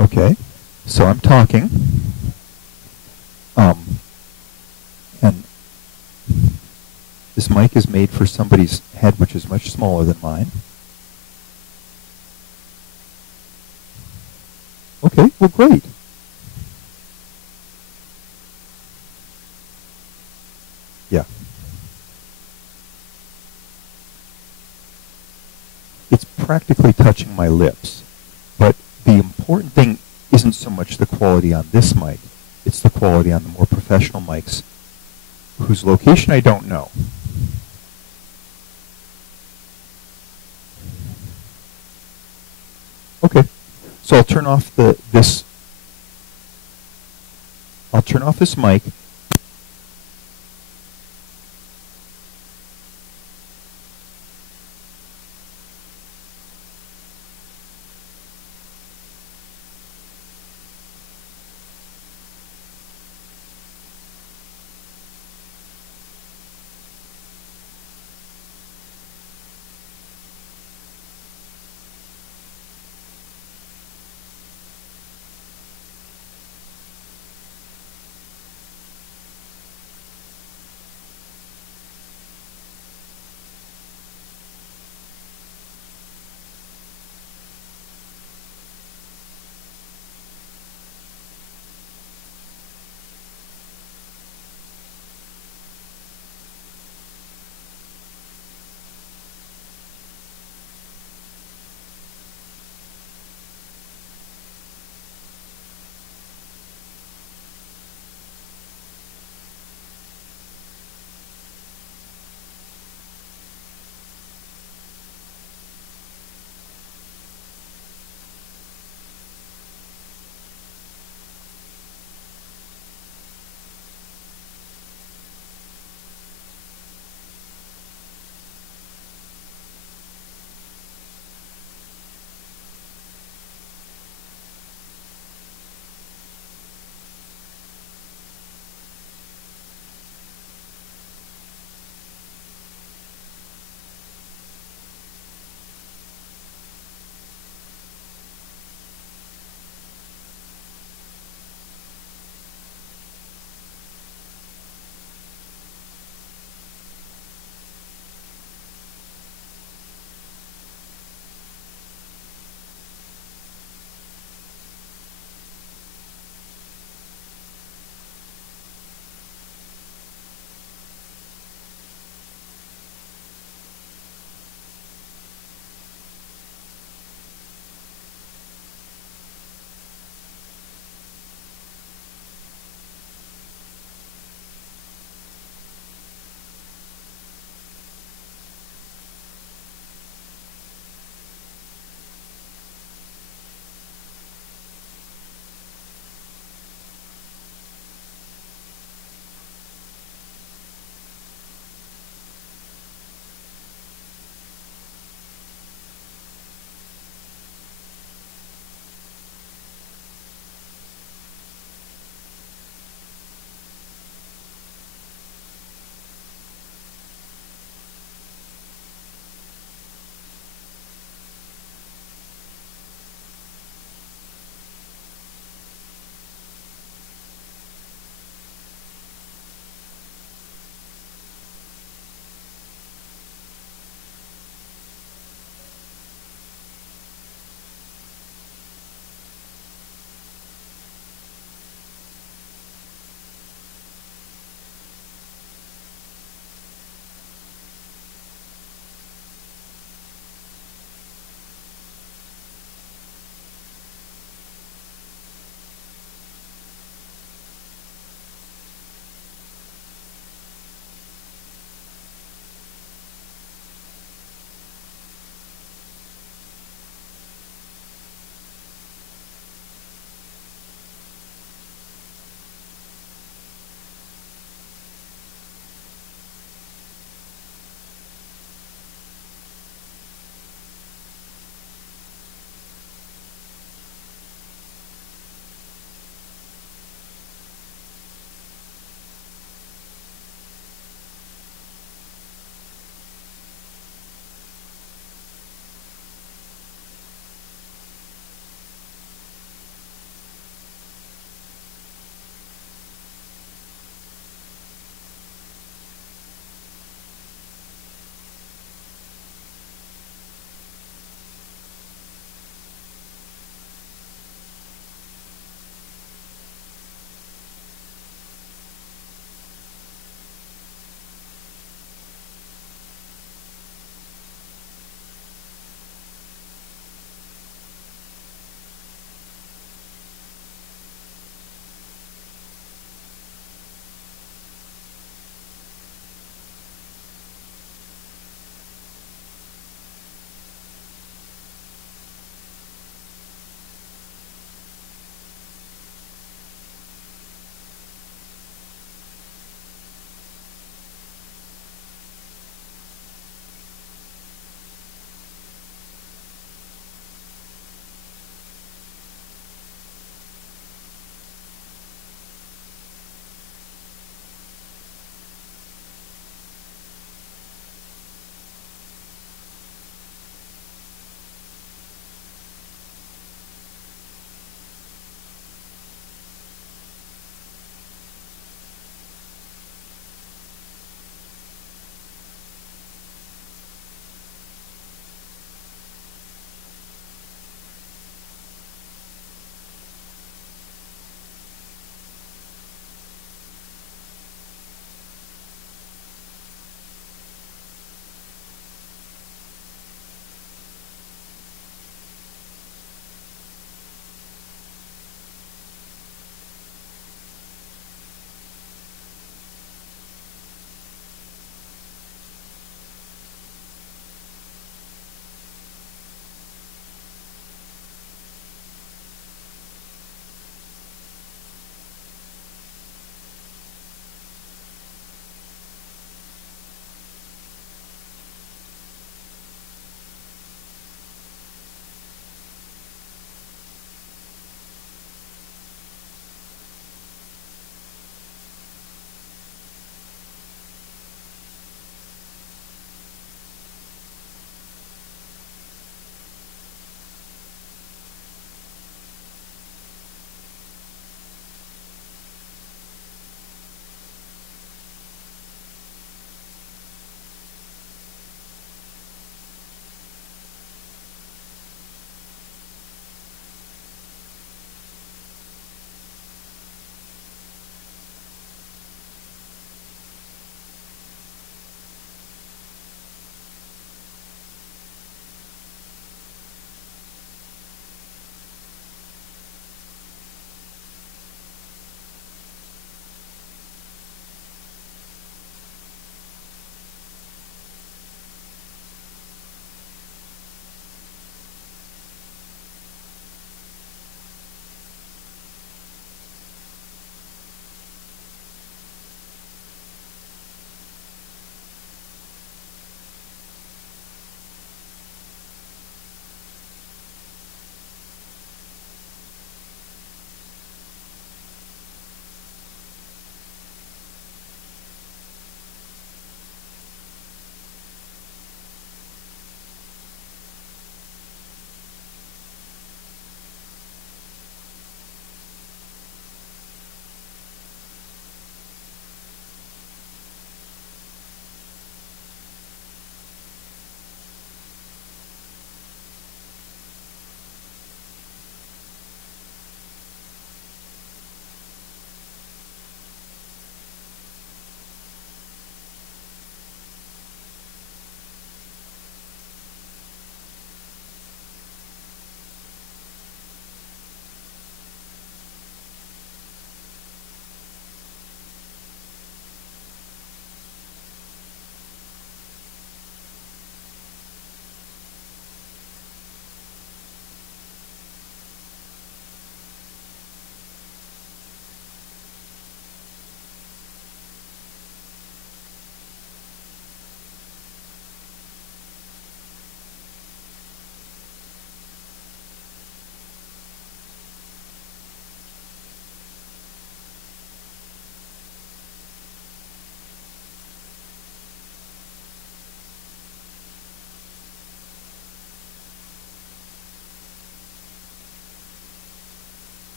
Okay, so I'm talking, and this mic is made for somebody's head which is much smaller than mine. Okay, well, great. Yeah. It's practically touching my lips, but the important thing isn't so much the quality on this mic, it's the quality on the more professional mics whose location I don't know. Okay, so I'll turn off this mic.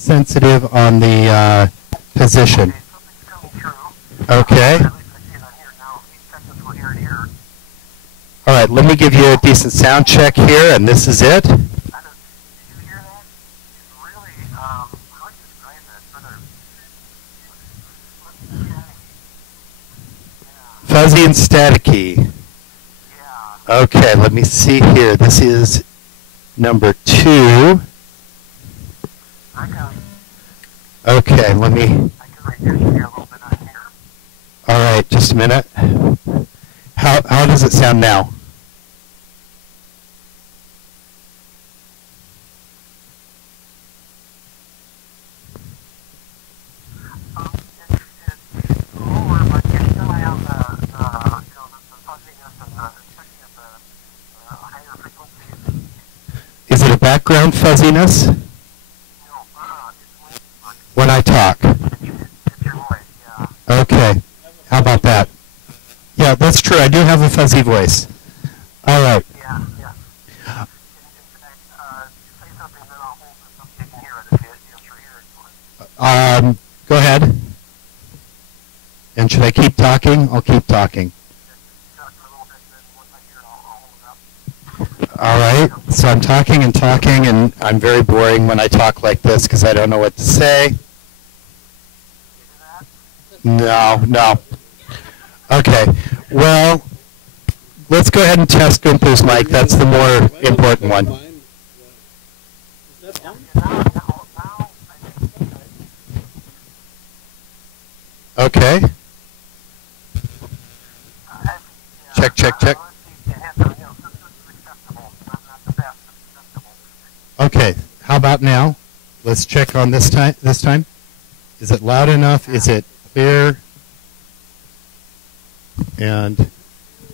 sensitive on the position. Okay. All right, let me give you a decent sound check here, and this is it. Fuzzy and staticky. Okay, let me see here. This is number 2. Okay, let me. All right, just a minute. How does it sound now? Is it a background fuzziness? When I talk? Okay. How about that? Yeah, that's true. I do have a fuzzy voice. All right. Go ahead. And should I keep talking? I'll keep talking. All right. So I'm talking and talking, and I'm very boring when I talk like this because I don't know what to say. No. Okay. Well, let's go ahead and test Gunther's mic. That's the more important one. Okay. Check. Okay. How about now? Let's check on this time. Is it loud enough? Is it clear? And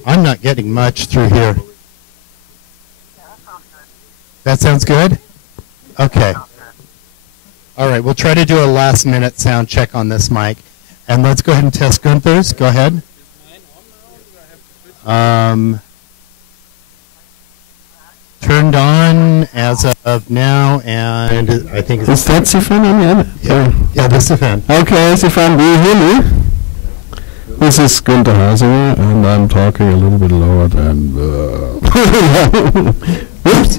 I'm not getting much through here. That sounds good? Okay. All right, we'll try to do a last minute sound check on this mic. And let's go ahead and test Gunther's. Go ahead. Turned on as of now, and I think is that Stefan on the other? Yeah, this is Stefan. Okay, Stefan, do you hear me? This is Günther Hasinger, and I'm talking a little bit lower than. Oops.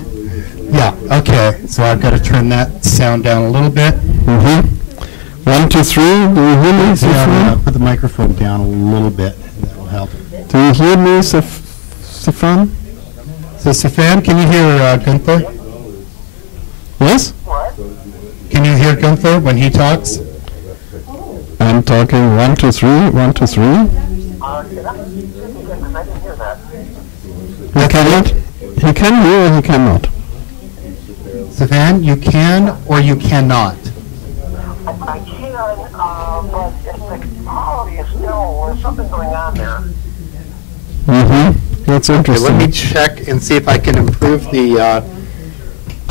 Yeah. Okay. So I've got to turn that sound down a little bit. 1, 2, 3. Do you hear me, Stefan? Yeah, put the microphone down a little bit. That will help. Do you hear me, Stefan? So Stefan, can you hear Gunther? Yes? Can you hear Gunther when he talks? I'm talking 1, 2, 3. 1, 2, 3. He cannot. He can hear or he cannot. Stefan, you can or you cannot? I can, but the quality is still, there's something going on there. That's interesting. Okay, let me check and see if I can improve the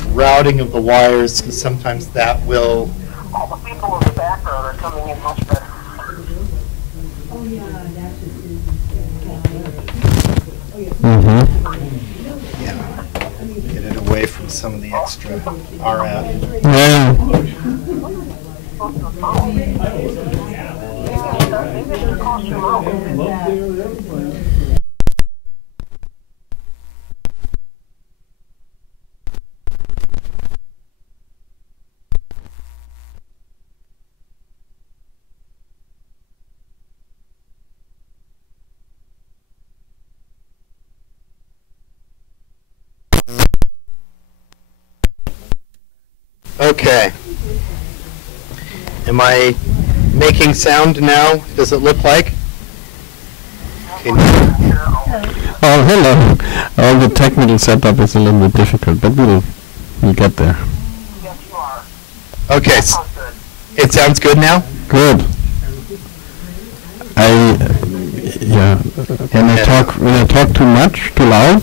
routing of the wires, because sometimes that will. All the people in the background are coming in much better. Yeah. Get it away from some of the extra RF. Yeah. Maybe it should cost you out. Okay. Am I making sound now? Does it look like? Oh, hello. All the technical setup is a little bit difficult, but we'll get there. Yes, you are. Okay. It sounds good now? Good. When I talk too much, too loud,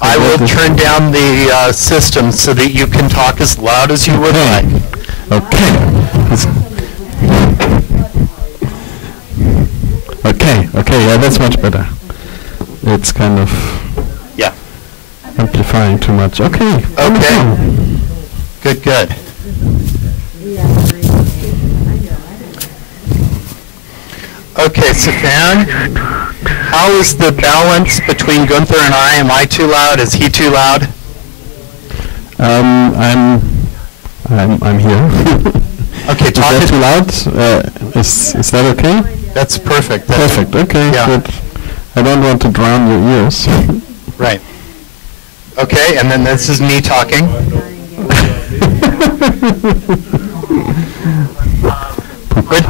I will turn down the system so that you can talk as loud as you would like. Okay. Okay, yeah, that's much better. It's kind of amplifying too much. Okay. Okay. Good. Okay, Stefan, how is the balance between Gunther and I? Am I too loud? Is he too loud? I'm here. Okay, Is talk that it. too loud? Is that okay? That's perfect. Perfect. Okay. Yeah. Good. I don't want to drown your ears. Right. Okay, and then this is me talking. Good.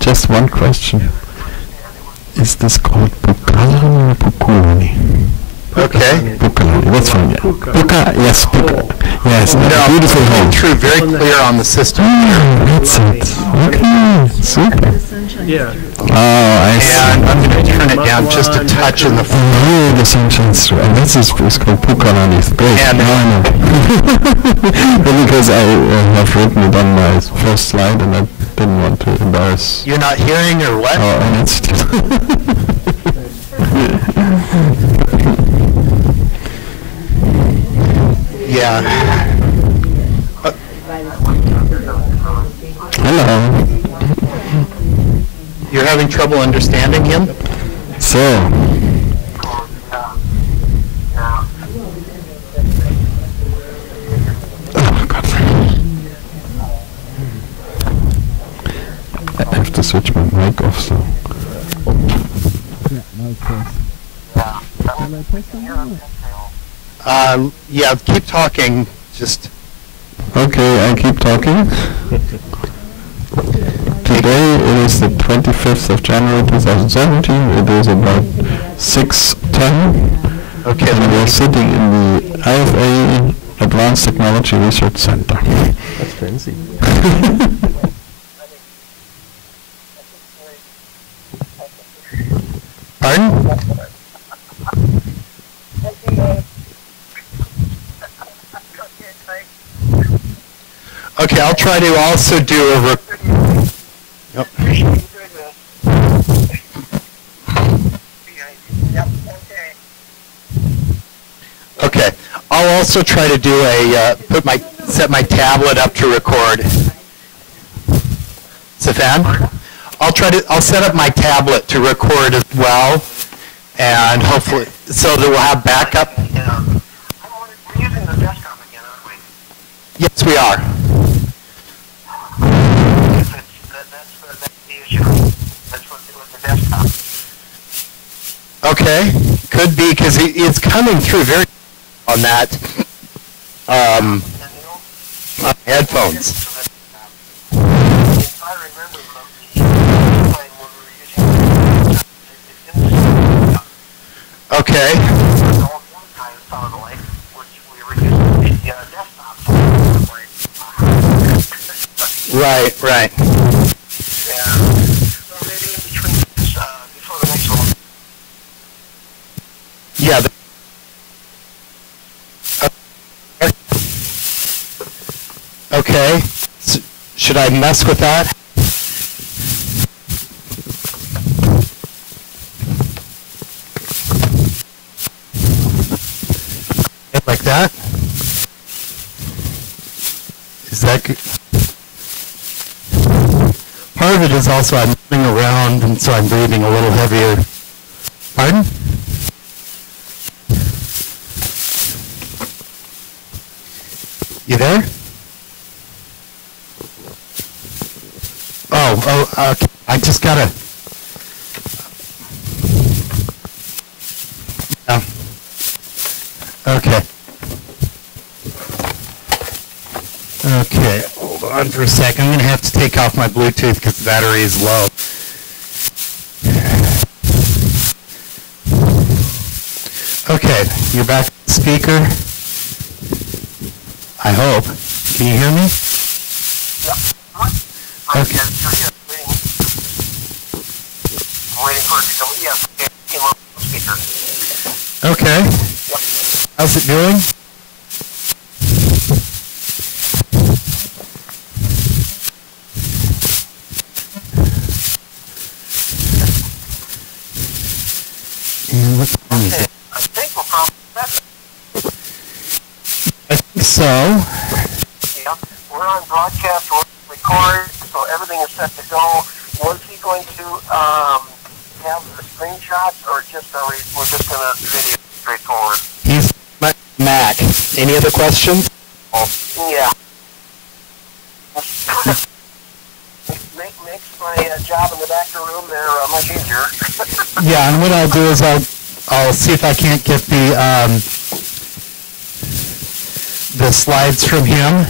Just one question. Is this called Pukalani or Pukulani? Okay. Pukalani, that's fine. Yeah. Puka, yes, Puka. Yes, No, beautiful home. true, very clear on the system. That's it. Okay, super. Yeah. Oh, I see. And I'm going to turn it down just a touch in the front. Oh, the sun shines through. And this is called Pukalani. It's great. And- now I know. Well, because I have written it on my first slide and I didn't want to embarrass You're not hearing or what? our institute. Yeah. Hello. You're having trouble understanding him? So, oh God. I have to switch my mic off, so. Yeah, keep talking. Just Okay, I keep talking. Today it is the 25th of January 2017. It is about 6:10. okay. And we are sitting in the IfA Advanced Technology Research Center. That's fancy. Pardon? Okay, I'll try to also do a. Yep. Okay, I'll also try to do a set my tablet up to record. Stefan, I'll set up my tablet to record as well, and hopefully so that we'll have backup. We're using the desktop again, aren't we? Yes, we are. That's the issue. That's what with the desktop. Okay, could be because it's coming through very on that headphones. If I remember from the time when we were using the Okay. all one time solid light, which we were using the desktop. Right. Yeah. So maybe in between before the next one. Yeah. Okay. Should I mess with that? Like that? Is that good? Part of it is also I'm moving around, and so I'm breathing a little heavier. Pardon? You there? Okay. I just gotta. Okay. Okay, hold on for a second. I'm going to have to take off my Bluetooth because the battery is low. Okay, you're back to the speaker. I hope. Can you hear me? Okay. Waiting for it to come. Yes, it came up on the speaker. Okay. Yep. How's it doing? And what time is it? I think we'll probably set it. I think so. Yeah. We're on broadcast, we're on record, so everything is set Any other questions? Yeah. Makes my job in the back room there much easier. Yeah, and what I'll do is I'll see if I can't get the slides from him.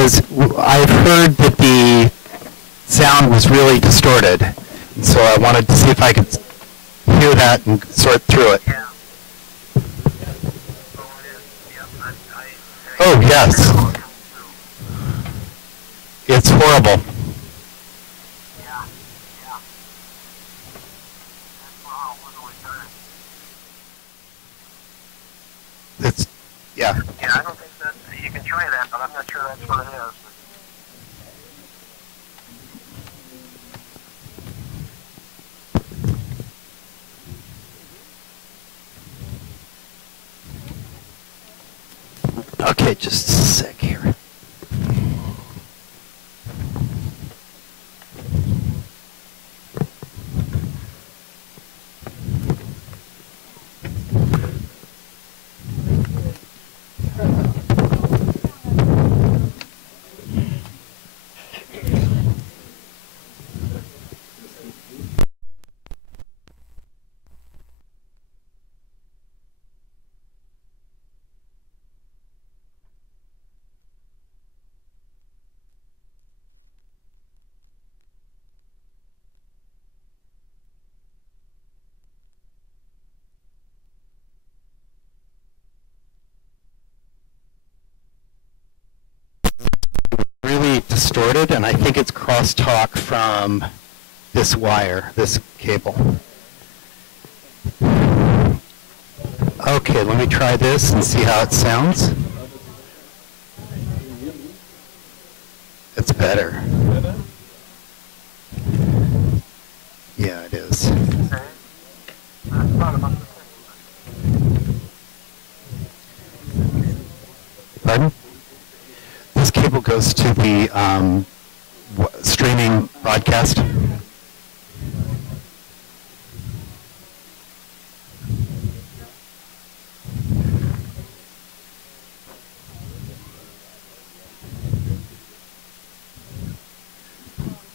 because I've heard that the sound was really distorted. So I wanted to see if I could hear that and sort through it. Yeah. Oh, yes. It's horrible. Yeah. Wow, what do we do? It's, yeah. Yeah, I don't think that, you can try that, but I'm not sure that's what it is. Okay, just a sec here. Really distorted, and I think it's crosstalk from this wire, this cable. Okay, let me try this and see how it sounds. It's better. Yeah, it is. Pardon? This cable goes to the streaming broadcast.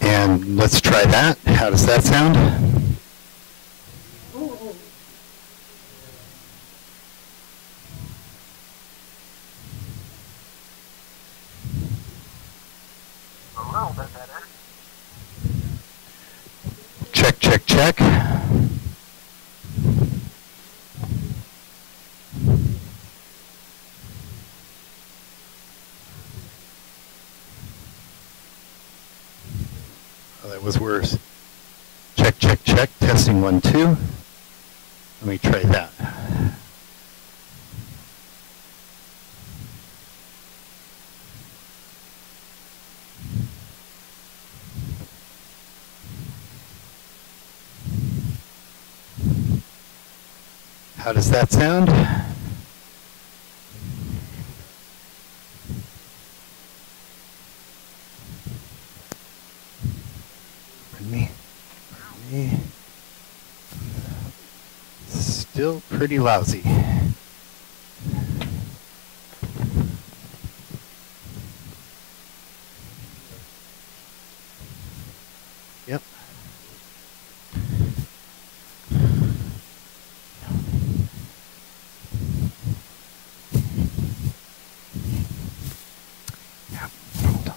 And let's try that. How does that sound? A little bit better. Check, check, check. Oh, that was worse. Check, check, check. Testing 1, 2. Let me try that. How does that sound? Pardon me. Still pretty lousy. Yep. Yeah, hold on.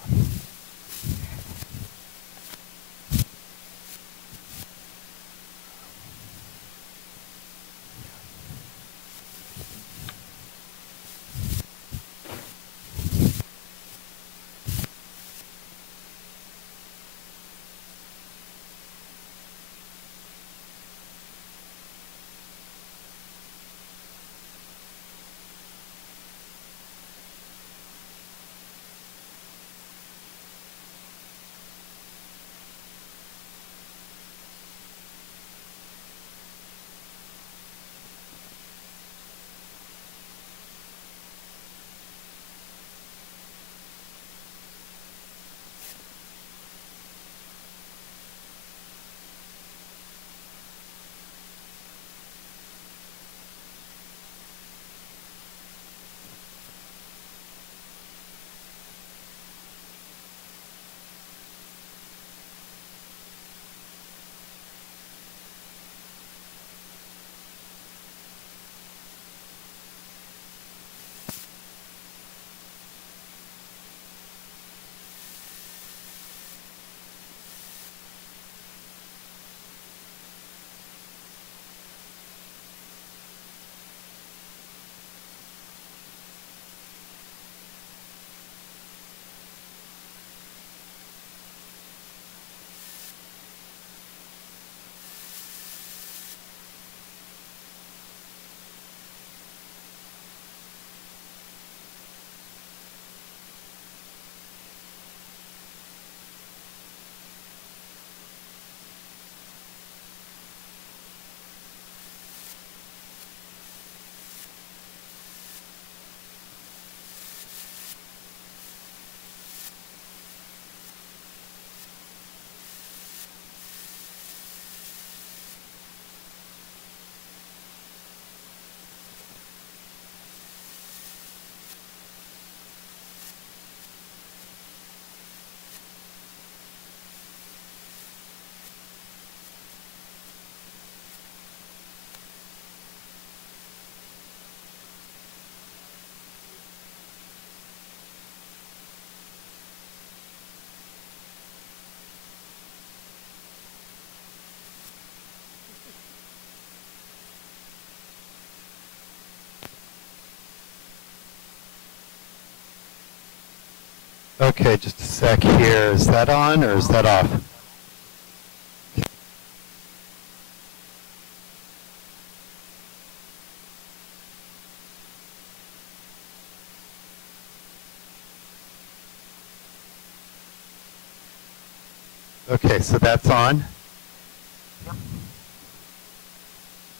Okay, just a sec here. Is that on or is that off? Okay, so that's on.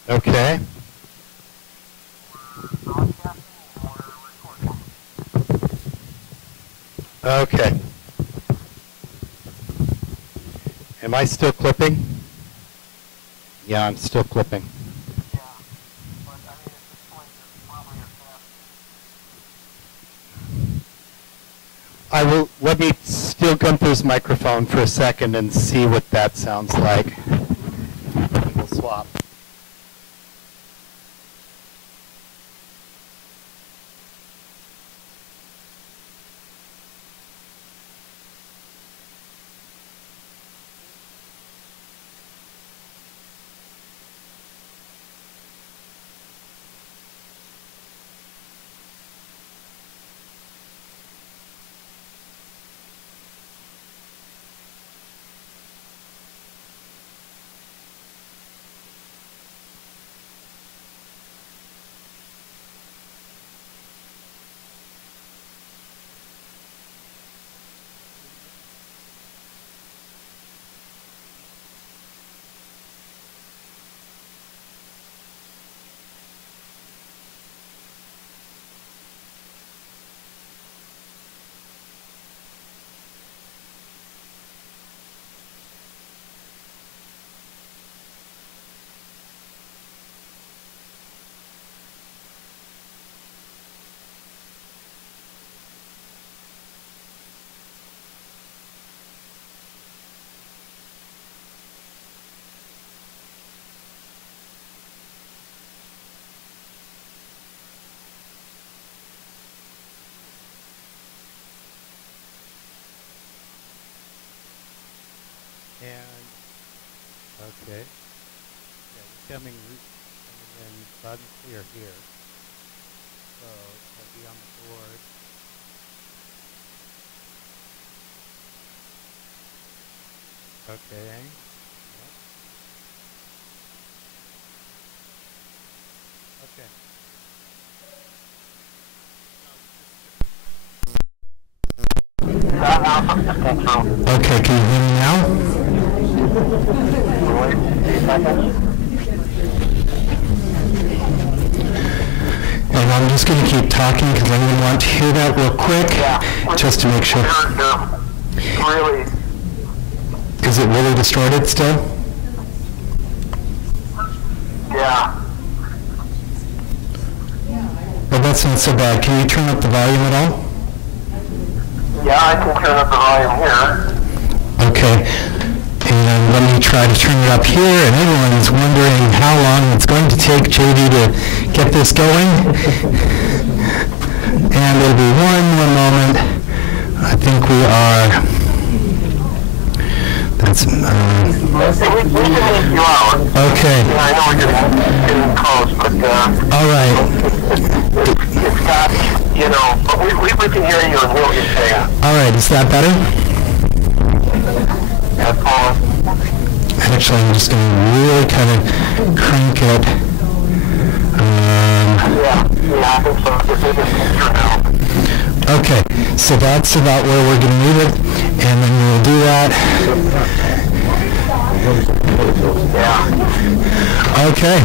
Okay. Okay. Am I still clipping? Yeah, I'm still clipping. I will, let me steal Gunther's microphone for a second and see what that sounds like. We'll swap. Okay. Yeah, you're coming in loud and clear here. So it'll be on the board. Okay. Yep. Okay. Okay, can you hear me now? And I'm just going to keep talking because I'm going to want to hear that real quick, just to make sure. Really? Is it really distorted still? Yeah. Well, that's not so bad. Can you turn up the volume at all? Yeah, I can turn up the volume here. Okay. And let me try to turn it up here, and everyone's wondering how long it's going to take JD to get this going. And it'll be one more moment. I think we are. That's. We can make you out. Okay. Yeah, I know we're getting close, but. All right. It's got, you know, but we can hear you and hear what you're saying. All right. Is that better? That's all. Actually, I'm just going to really kind of crank it. Yeah, I think so. It's a picture now. Okay, so that's about where we're going to move it, and then we'll do that. Yeah. Okay.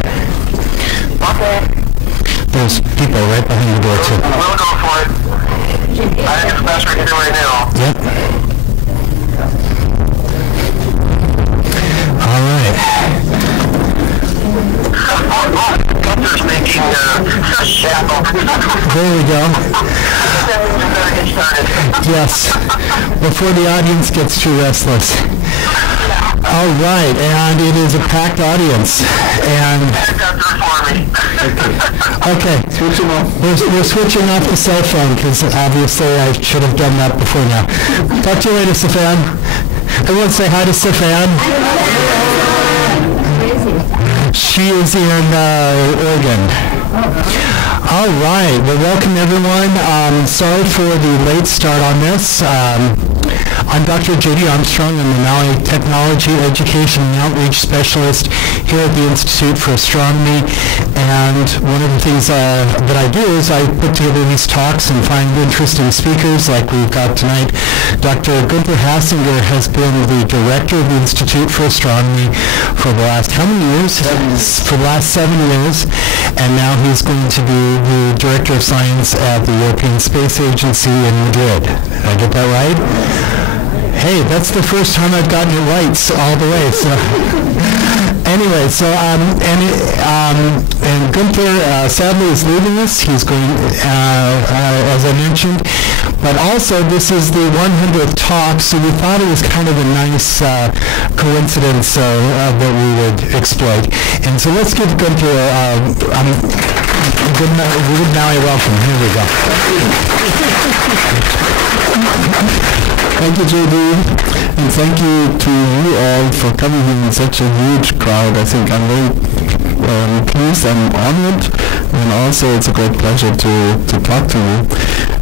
Okay. There's people right behind the door, too. We'll go for it. I think it's best we can do right now. Yep. All right. Gunther's making shadow. There we go. Yes. Before the audience gets too restless. All right, and it is a packed audience. And okay, switching off. We're switching off the cell phone because obviously I should have done that before now. Talk to you later, Stefan. Everyone say hi to Stefan. She is in Oregon. All right. Well, welcome everyone. Sorry for the late start on this. I'm Dr. J.D. Armstrong. I'm the Maui Technology Education and Outreach Specialist here at the Institute for Astronomy. And one of the things that I do is I put together these talks and find interesting speakers like we've got tonight. Dr. Gunther Hassinger has been the director of the Institute for Astronomy for the last how many years? For the last 7 years. And now he's going to be the Director of Science at the European Space Agency in Madrid. Did I get that right? Hey, that's the first time I've gotten it right all the way. So anyway, so and Gunther sadly is leaving us. He's going, as I mentioned, but also this is the 100th talk, so we thought it was kind of a nice coincidence that we would exploit. And so let's give Gunther good Maui welcome. Here we go. Thank you, JD, and thank you to you all for coming here in such a huge crowd. I think I'm very pleased and honored, and also it's a great pleasure to talk to you.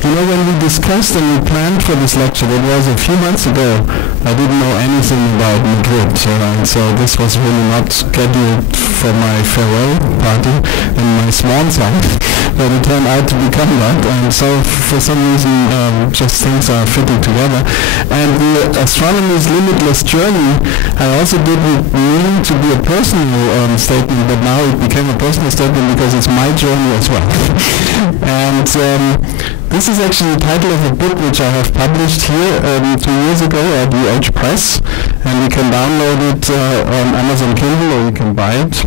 You know, when we discussed and we planned for this lecture, it was a few months ago, I didn't know anything about Madrid, and so this was really not scheduled for my farewell party in my swan song, but it turned out to become that, and so for some reason just things are fitting together. And the Astronomy's Limitless Journey I also did mean to be a personal statement, but now it became a personal statement because it's my journey as well. And this is actually the title of a book which I have published here 2 years ago at UH Press, and you can download it on Amazon Kindle or you can buy it.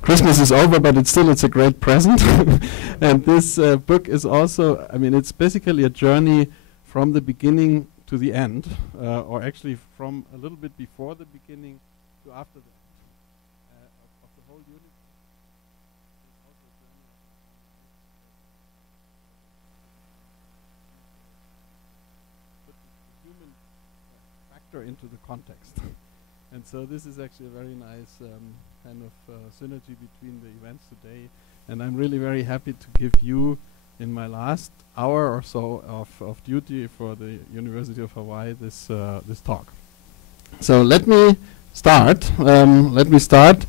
Christmas is over, but it's a great present. And this book is also, I mean, it's basically a journey from the beginning to the end, or actually from a little bit before the beginning to after the end of the whole unit. Put the human factor into the context. And so this is actually a very nice kind of synergy between the events today. And I'm really very happy to give you, in my last hour or so of duty for the University of Hawaii, this talk. So let me start. And let me start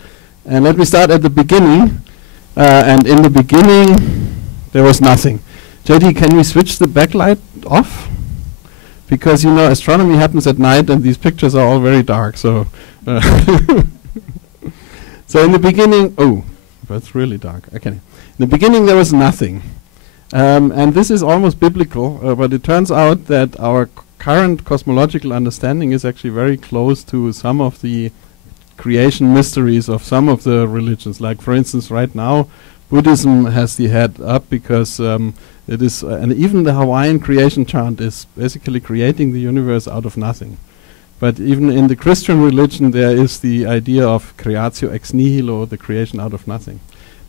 at the beginning. And in the beginning, there was nothing. JD, can we switch the backlight off? Because you know, astronomy happens at night, and these pictures are all very dark. So, so in the beginning, oh, that's really dark. Okay, in the beginning there was nothing. And this is almost biblical, but it turns out that our current cosmological understanding is actually very close to some of the creation mysteries of some of the religions. Like, for instance, right now, Buddhism has the head up because it is, and even the Hawaiian creation chant is basically creating the universe out of nothing. But even in the Christian religion, there is the idea of creatio ex nihilo, the creation out of nothing.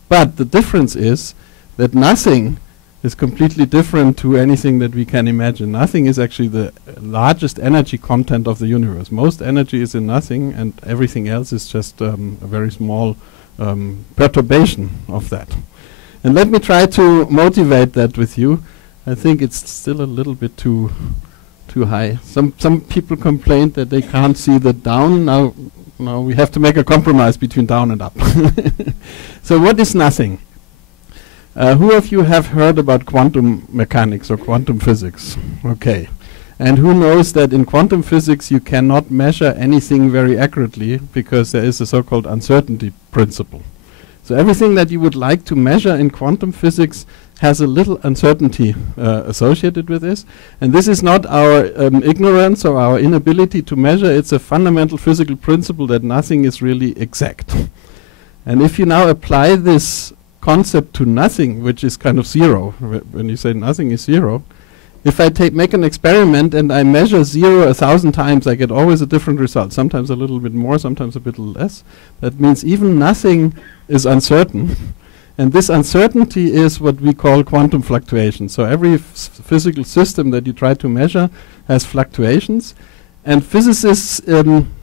But the difference is that nothing is completely different to anything that we can imagine. Nothing is actually the largest energy content of the universe. Most energy is in nothing, and everything else is just a very small perturbation of that. And let me try to motivate that with you. I think it's still a little bit too high. Some people complained that they can't see the down. Now we have to make a compromise between down and up. So what is nothing? Who of you have heard about quantum mechanics or quantum physics? Okay. And who knows that in quantum physics you cannot measure anything very accurately because there is a so-called uncertainty principle. So everything that you would like to measure in quantum physics has a little uncertainty associated with this. And this is not our ignorance or our inability to measure. It's a fundamental physical principle that nothing is really exact. And if you now apply this concept to nothing, which is kind of zero, when you say nothing is zero, if I make an experiment and I measure 0 1,000 times, I get always a different result, sometimes a little bit more, sometimes a bit less. That means even nothing is uncertain. And this uncertainty is what we call quantum fluctuations. So every physical system that you try to measure has fluctuations. And physicists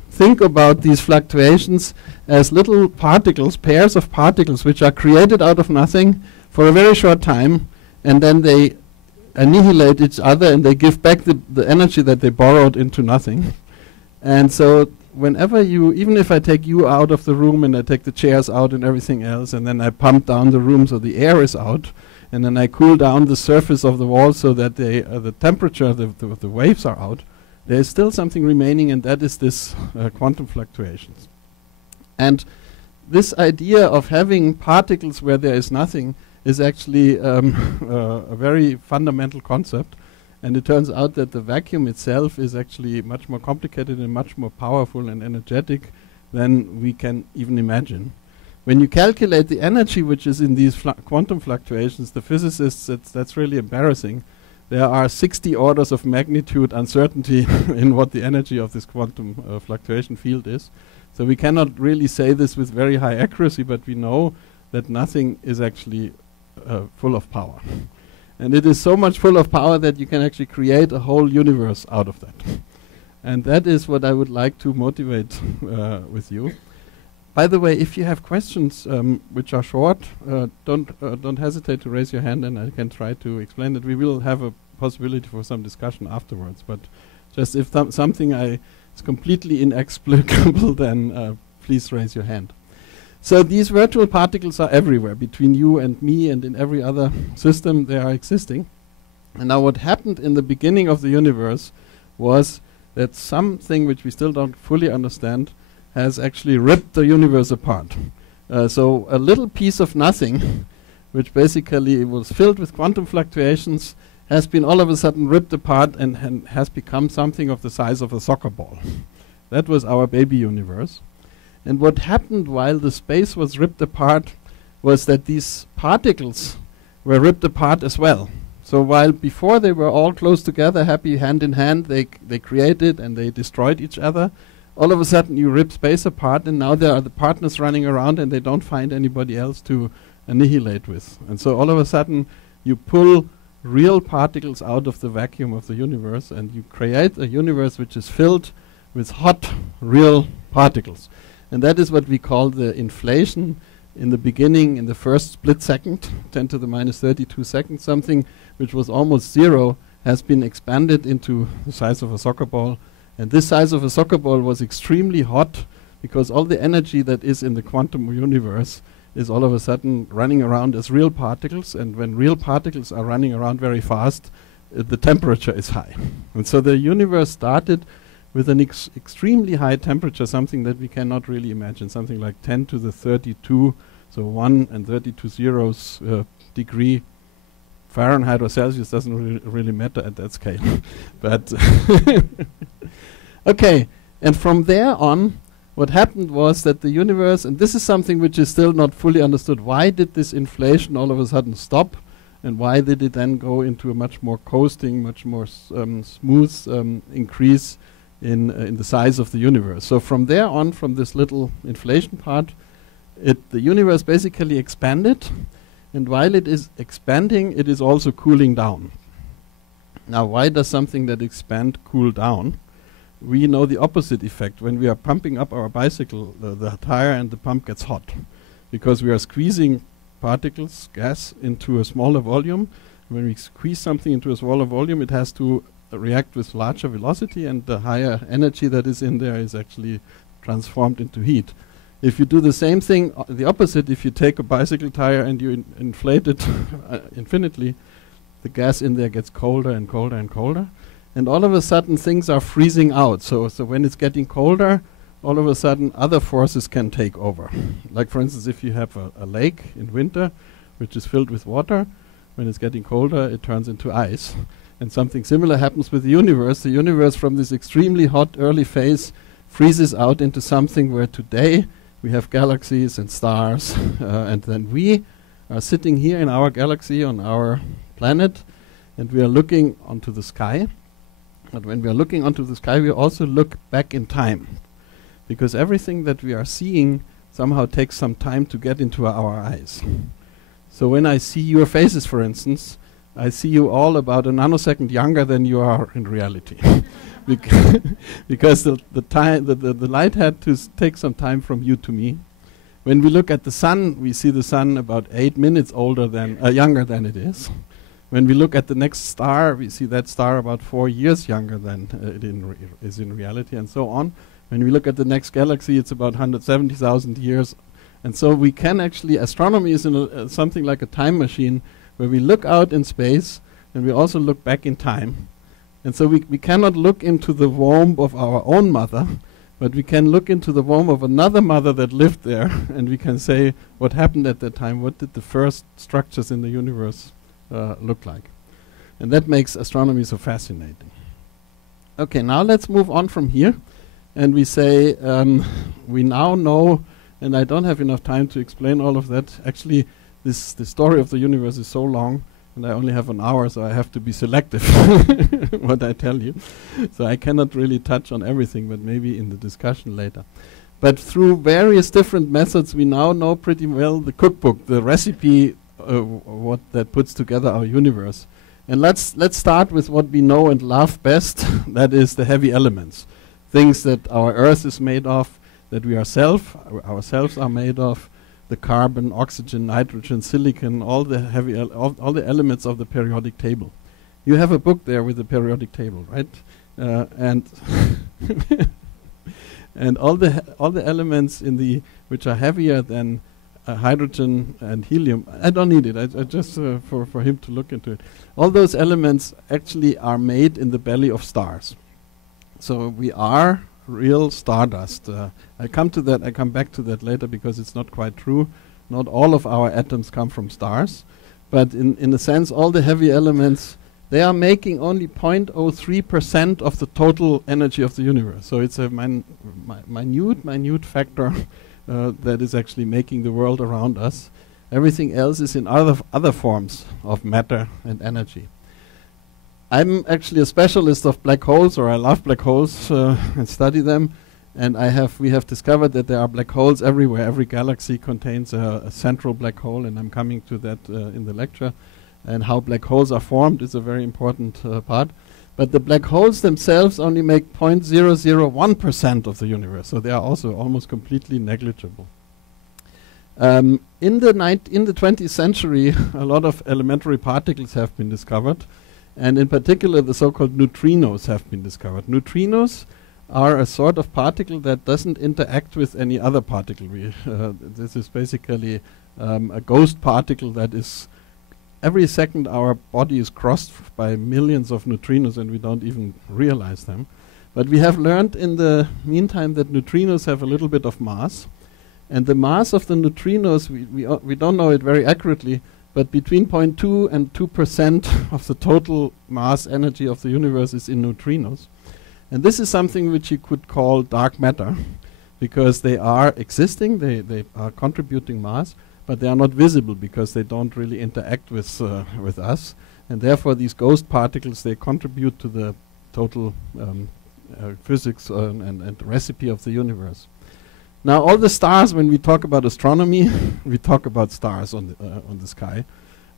think about these fluctuations as little particles, pairs of particles, which are created out of nothing, for a very short time, and then they annihilate each other and they give back the energy that they borrowed into nothing. And so whenever even if I take you out of the room and I take the chairs out and everything else, and then I pump down the room so the air is out, and then I cool down the surface of the wall so that the temperature, the waves are out, there is still something remaining, and that is this quantum fluctuations. And this idea of having particles where there is nothing is actually a very fundamental concept. And it turns out that the vacuum itself is actually much more complicated and much more powerful and energetic than we can even imagine. When you calculate the energy which is in these quantum fluctuations, the physicists, that's really embarrassing. There are 60 orders of magnitude uncertainty in what the energy of this quantum fluctuation field is. So we cannot really say this with very high accuracy, but we know that nothing is actually full of power. And it is so much full of power that you can actually create a whole universe out of that. And that is what I would like to motivate with you. By the way, if you have questions which are short, don't hesitate to raise your hand, and I can try to explain it. We will have a possibility for some discussion afterwards, but just if something is completely inexplicable, then please raise your hand. So these virtual particles are everywhere, between you and me and in every other system they are existing. And now what happened in the beginning of the universe was that something which we still don't fully understand has actually ripped the universe apart. So a little piece of nothing, which basically was filled with quantum fluctuations, has been all of a sudden ripped apart and has become something of the size of a soccer ball. That was our baby universe. And what happened while the space was ripped apart was that these particles were ripped apart as well. So while before they were all close together, happy hand in hand, they created and they destroyed each other, all of a sudden you rip space apart, and now there are the partners running around and they don't find anybody else to annihilate with. And so all of a sudden you pull real particles out of the vacuum of the universe, and you create a universe which is filled with hot, real particles. And that is what we call the inflation. In the beginning, in the first split second, 10 to the minus 32 seconds, something which was almost zero has been expanded into the size of a soccer ball. And this size of a soccer ball was extremely hot because all the energy that is in the quantum universe is all of a sudden running around as real particles. And when real particles are running around very fast, the temperature is high. And so the universe started with an extremely high temperature, something that we cannot really imagine, something like 10 to the 32, so 1 and 32 zeros degree Fahrenheit or Celsius, doesn't really matter at that scale. But okay, and from there on, what happened was that the universe, and this is something which is still not fully understood, why did this inflation all of a sudden stop? And why did it then go into a much more coasting, much more smooth increase in the size of the universe? So from there on, from this little inflation part, the universe basically expanded, and while it is expanding, it is also cooling down. Now, why does something that expands cool down? We know the opposite effect. When we are pumping up our bicycle, the tire and the pump gets hot, because we are squeezing particles, gas, into a smaller volume. When we squeeze something into a smaller volume, it has to react with larger velocity, and the higher energy that is in there is actually transformed into heat. If you do the same thing, the opposite, if you take a bicycle tire and you inflate it infinitely, the gas in there gets colder and colder and colder, and all of a sudden things are freezing out. So when it's getting colder, all of a sudden other forces can take over. Like for instance, if you have a lake in winter which is filled with water, when it's getting colder it turns into ice. And something similar happens with the universe. The universe from this extremely hot early phase freezes out into something where today we have galaxies and stars, and then we are sitting here in our galaxy on our planet, and we are looking onto the sky. But when we are looking onto the sky, we also look back in time, because everything that we are seeing somehow takes some time to get into our eyes. So when I see your faces, for instance, I see you all about a nanosecond younger than you are in reality. Because the light had to take some time from you to me. When we look at the sun, we see the sun about 8 minutes older than younger than it is. When we look at the next star, we see that star about 4 years younger than it is in reality, and so on. When we look at the next galaxy, it's about 170,000 years. And so we can actually, astronomy is something like a time machine where we look out in space and we also look back in time. And so we cannot look into the womb of our own mother, but we can look into the womb of another mother that lived there, and we can say what happened at that time, what did the first structures in the universe look like. And that makes astronomy so fascinating. Okay, now let's move on from here. And we say, we now know, and I don't have enough time to explain all of that. Actually, the story of the universe is so long, and I only have an hour, so I have to be selective what I tell you. So I cannot really touch on everything, but maybe in the discussion later. But through various different methods, we now know pretty well the cookbook, the recipe, what that puts together our universe. And let's start with what we know and love best. That is the heavy elements, things that our Earth is made of, that we ourselves are made of. The carbon, oxygen, nitrogen, silicon, all the heavy, all the elements of the periodic table. You have a book there with the periodic table, right? And and all the elements in the which are heavier than hydrogen and helium. I don't need it. I just for him to look into it. All those elements actually are made in the belly of stars. So we are real stardust. I come back to that later because it's not quite true. Not all of our atoms come from stars, but in a sense, all the heavy elements, they are making only 0.03% of the total energy of the universe. So it's a minute factor that is actually making the world around us. Everything else is in other forms of matter and energy. I'm actually a specialist of black holes, or I love black holes and study them. And we have discovered that there are black holes everywhere. Every galaxy contains a central black hole, and I'm coming to that in the lecture. And how black holes are formed is a very important part. But the black holes themselves only make 0.001% of the universe, so they are also almost completely negligible. In the 20th century, a lot of elementary particles have been discovered. And in particular, the so-called neutrinos have been discovered. Neutrinos are a sort of particle that doesn't interact with any other particle. This is basically a ghost particle that is, every second our body is crossed by millions of neutrinos and we don't even realize them. But we have learned in the meantime that neutrinos have a little bit of mass. And the mass of the neutrinos, we don't know it very accurately, but between 0.2 and 2% of the total mass energy of the universe is in neutrinos. And this is something which you could call dark matter, because they are existing, they are contributing mass, but they are not visible because they don't really interact with us. And therefore these ghost particles, they contribute to the total physics and recipe of the universe. Now, all the stars, when we talk about astronomy, we talk about stars on the sky.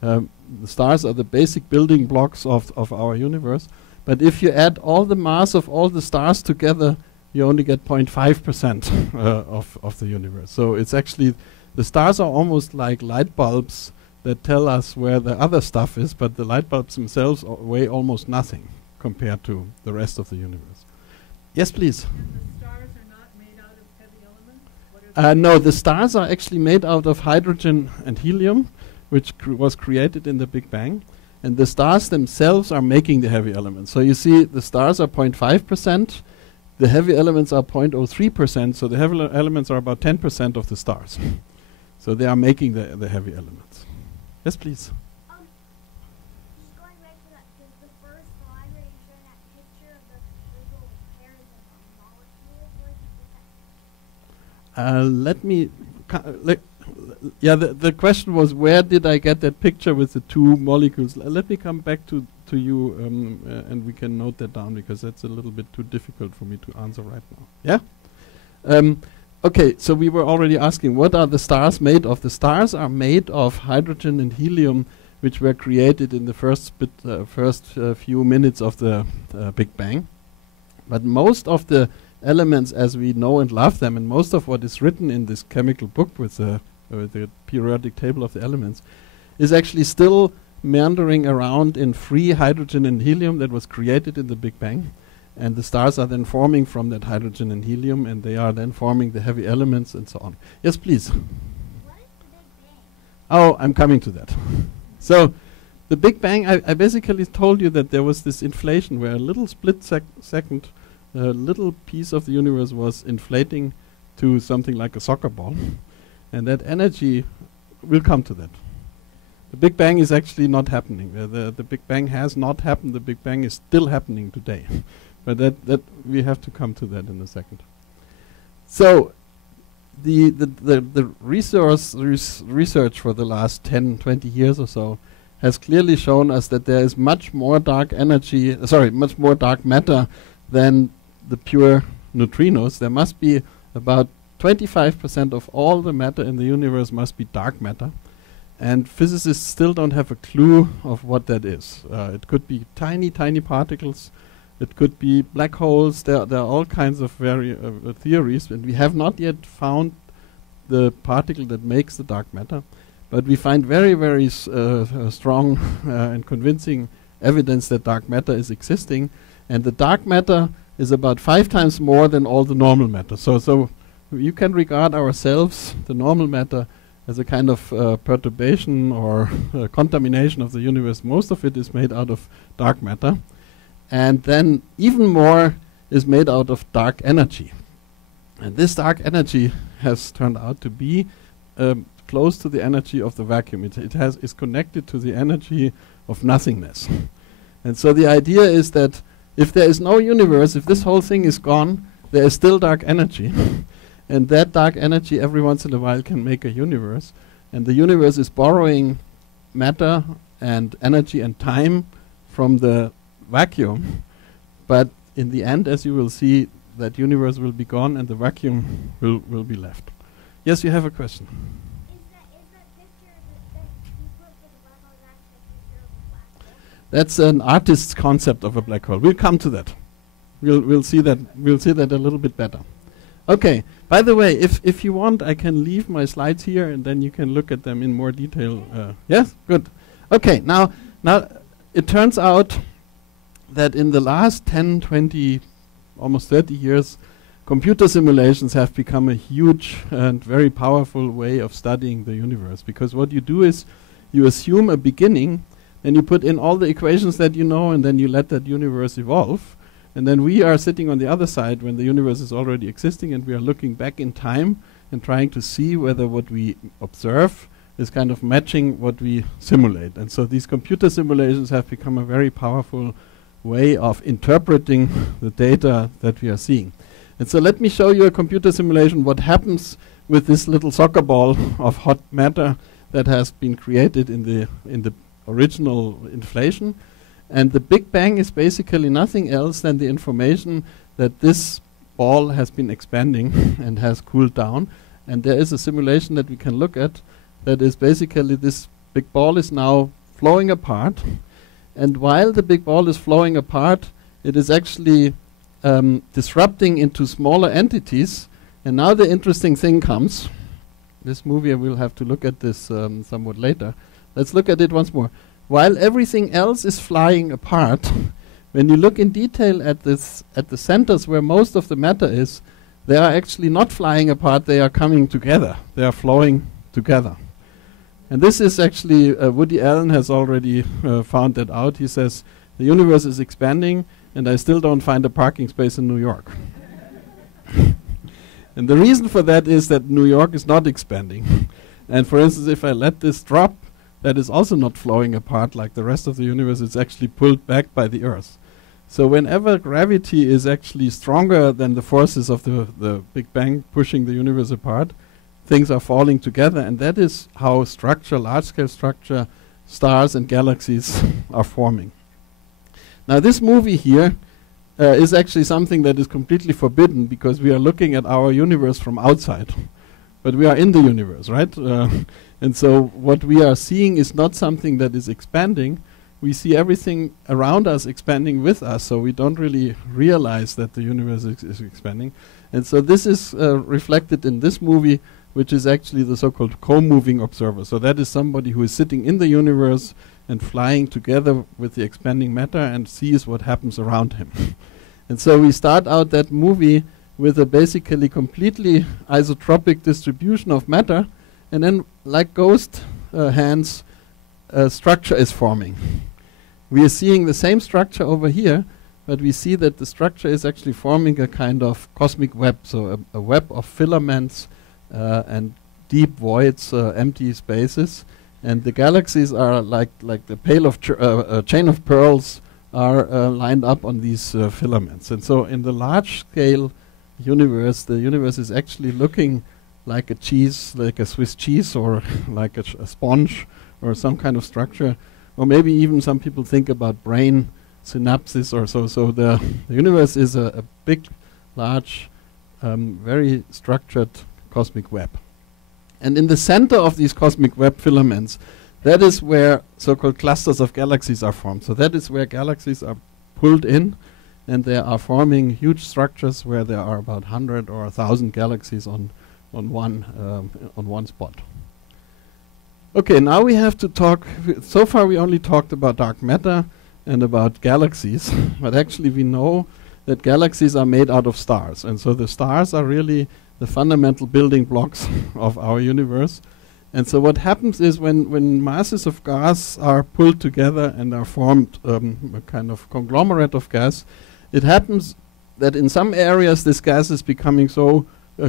The stars are the basic building blocks of our universe. But if you add all the mass of all the stars together, you only get 0.5% of the universe. So it's actually, the stars are almost like light bulbs that tell us where the other stuff is, but the light bulbs themselves weigh almost nothing compared to the rest of the universe. Yes, please. No, the stars are actually made out of hydrogen and helium, which was created in the Big Bang. And the stars themselves are making the heavy elements. So you see, the stars are 0.5%, the heavy elements are 0.03%, so the heavy elements are about 10% of the stars. So they are making the heavy elements. Yes, please. Just going back to that, the first slide where you showed that picture of the little pairs of molecules, where did you get that? The question was, where did I get that picture with the two molecules? Let me come back to you, and we can note that down, because that's a little bit too difficult for me to answer right now. Yeah? Okay, so we were already asking, what are the stars made of? The stars are made of hydrogen and helium, which were created in the first few minutes of the Big Bang. But most of the elements as we know and love them, and most of what is written in this chemical book with the periodic table of the elements is actually still meandering around in free hydrogen and helium that was created in the Big Bang. And the stars are then forming from that hydrogen and helium, and they are then forming the heavy elements and so on. Yes, please. What is the Big Bang? Oh, I'm coming to that. So, the Big Bang, I basically told you that there was this inflation where a little split second, a little piece of the universe was inflating to something like a soccer ball. And that energy, we'll come to that. The Big Bang is actually not happening. The Big Bang has not happened. The Big Bang is still happening today. But that we have to come to that in a second. So the research for the last 10, 20 years or so has clearly shown us that there is much more dark matter than the pure neutrinos. There must be about 25% of all the matter in the universe must be dark matter. And physicists still don't have a clue of what that is. It could be tiny, tiny particles. It could be black holes. There are all kinds of theories, and we have not yet found the particle that makes the dark matter. But we find very, very strong and convincing evidence that dark matter is existing. And the dark matter is about 5 times more than all the normal matter. So you can regard ourselves, the normal matter, as a kind of perturbation or contamination of the universe. Most of it is made out of dark matter. And then even more is made out of dark energy. And this dark energy has turned out to be close to the energy of the vacuum. It is connected to the energy of nothingness. And so the idea is that if there is no universe, if this whole thing is gone, there is still dark energy. And that dark energy every once in a while can make a universe. And the universe is borrowing matter and energy and time from the vacuum. But in the end, as you will see, that universe will be gone and the vacuum will be left. Yes, you have a question. Is that picture that you put for the black hole actually a picture of a black hole? That's an artist's concept of a black hole. We'll come to that. We'll see that a little bit better. Okay. By the way, if you want, I can leave my slides here, and then you can look at them in more detail. Yes, good. Okay. Now it turns out that in the last 10, 20, almost 30 years, computer simulations have become a huge and very powerful way of studying the universe. Because what you do is you assume a beginning, and you put in all the equations that you know, and then you let that universe evolve. And then we are sitting on the other side when the universe is already existing, and we are looking back in time and trying to see whether what we observe is kind of matching what we simulate. And so these computer simulations have become a very powerful way of interpreting the data that we are seeing. And so let me show you a computer simulation, what happens with this little soccer ball of hot matter that has been created in the original inflation. And the Big Bang is basically nothing else than the information that this ball has been expanding and has cooled down. And there is a simulation that we can look at that is basically this big ball is now flowing apart. And while the big ball is flowing apart, it is actually disrupting into smaller entities. And now the interesting thing comes. This movie, I will have to look at this somewhat later. Let's look at it once more. While everything else is flying apart, when you look in detail at the centers where most of the matter is, they are actually not flying apart, they are coming together. They are flowing together. And this is actually, Woody Allen has already found that out. He says, the universe is expanding, and I still don't find a parking space in New York. And the reason for that is that New York is not expanding. And for instance, if I let this drop, that is also not flowing apart like the rest of the universe. It's actually pulled back by the Earth. So whenever gravity is actually stronger than the forces of the Big Bang pushing the universe apart, things are falling together. And that is how large-scale structure, stars and galaxies are forming. Now this movie here is actually something that is completely forbidden because we are looking at our universe from outside. But we are in the universe, right? And so what we are seeing is not something that is expanding. we see everything around us expanding with us, so we don't really realize that the universe is expanding. And so this is reflected in this movie, which is actually the so-called Comoving Observer. So that is somebody who is sitting in the universe and flying together with the expanding matter and sees what happens around him. And so we start out that movie with a basically completely isotropic distribution of matter, and then, like ghost hands, a structure is forming. We are seeing the same structure over here, but we see that the structure is actually forming a kind of cosmic web, so a web of filaments and deep voids, empty spaces, and the galaxies are like the chain of pearls are lined up on these filaments. And so in the large scale universe, the universe is actually looking like a cheese, like a Swiss cheese, or like a sponge, or some kind of structure, or maybe even some people think about brain synapses or so. So the universe is a big, large, very structured cosmic web. And in the center of these cosmic web filaments, that is where so-called clusters of galaxies are formed. So that is where galaxies are pulled in, and they are forming huge structures where there are about 100 or 1,000 galaxies on one spot. Okay, now we have to talk. So far we only talked about dark matter and about galaxies, but actually we know that galaxies are made out of stars, and so the stars are really the fundamental building blocks of our universe. And so what happens is when masses of gas are pulled together and are formed a kind of conglomerate of gas, it happens that in some areas this gas is becoming so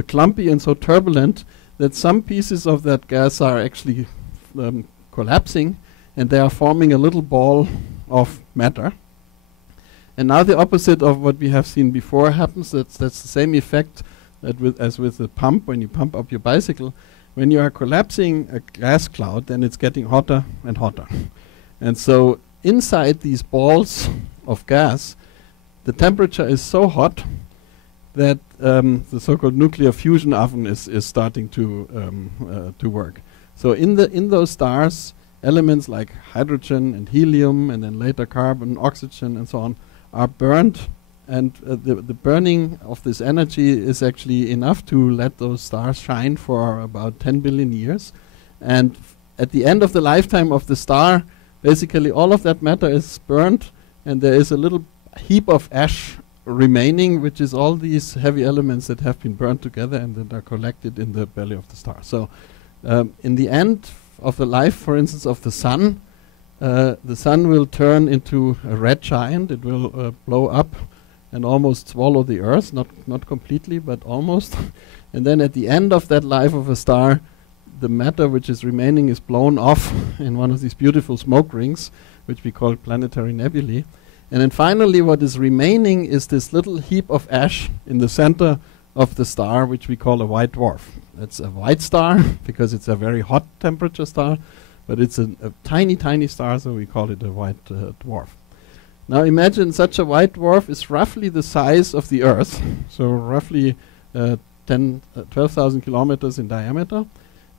clumpy and so turbulent that some pieces of that gas are actually collapsing, and they are forming a little ball of matter. And now the opposite of what we have seen before happens. That's the same effect as with the pump, when you pump up your bicycle. When you are collapsing a gas cloud, then it's getting hotter and hotter. And so inside these balls of gas, the temperature is so hot that the so-called nuclear fusion oven is starting to work. So in those stars, elements like hydrogen and helium, and then later carbon, oxygen, and so on, are burned, and the burning of this energy is actually enough to let those stars shine for about 10 billion years. And at the end of the lifetime of the star, basically all of that matter is burned, and there is a little heap of ash remaining, which is all these heavy elements that have been burned together and that are collected in the belly of the star. So in the end of the life, for instance, of the sun will turn into a red giant. It will blow up and almost swallow the Earth, not completely, but almost. And then at the end of that life of a star, the matter which is remaining is blown off in one of these beautiful smoke rings, which we call planetary nebulae. And then finally what is remaining is this little heap of ash in the center of the star, which we call a white dwarf. It's a white star because it's a very hot temperature star, but it's a tiny, tiny star, so we call it a white dwarf. Now imagine such a white dwarf is roughly the size of the Earth, so roughly 12,000 kilometers in diameter,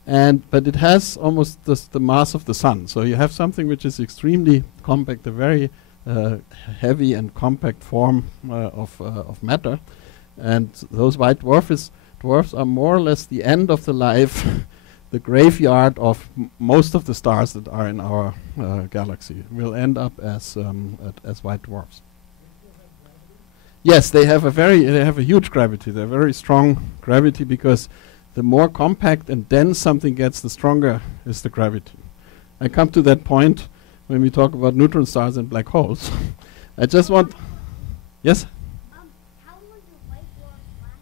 but it has almost the mass of the sun. So you have something which is extremely compact, a very heavy and compact form of matter. And those white dwarfs are more or less the end of the life, the graveyard of most of the stars that are in our galaxy will end up as white dwarfs. Yes, they have a huge gravity. They're very strong gravity because the more compact and dense something gets, the stronger is the gravity. I come to that point when we talk about neutron stars and black holes. I just want, yes. How long do white dwarfs last?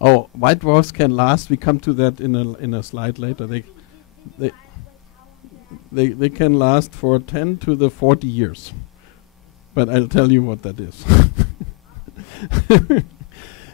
Oh, white dwarfs can last. We come to that in a slide later. They can last for 10 to the 40 years, but I'll tell you what that is.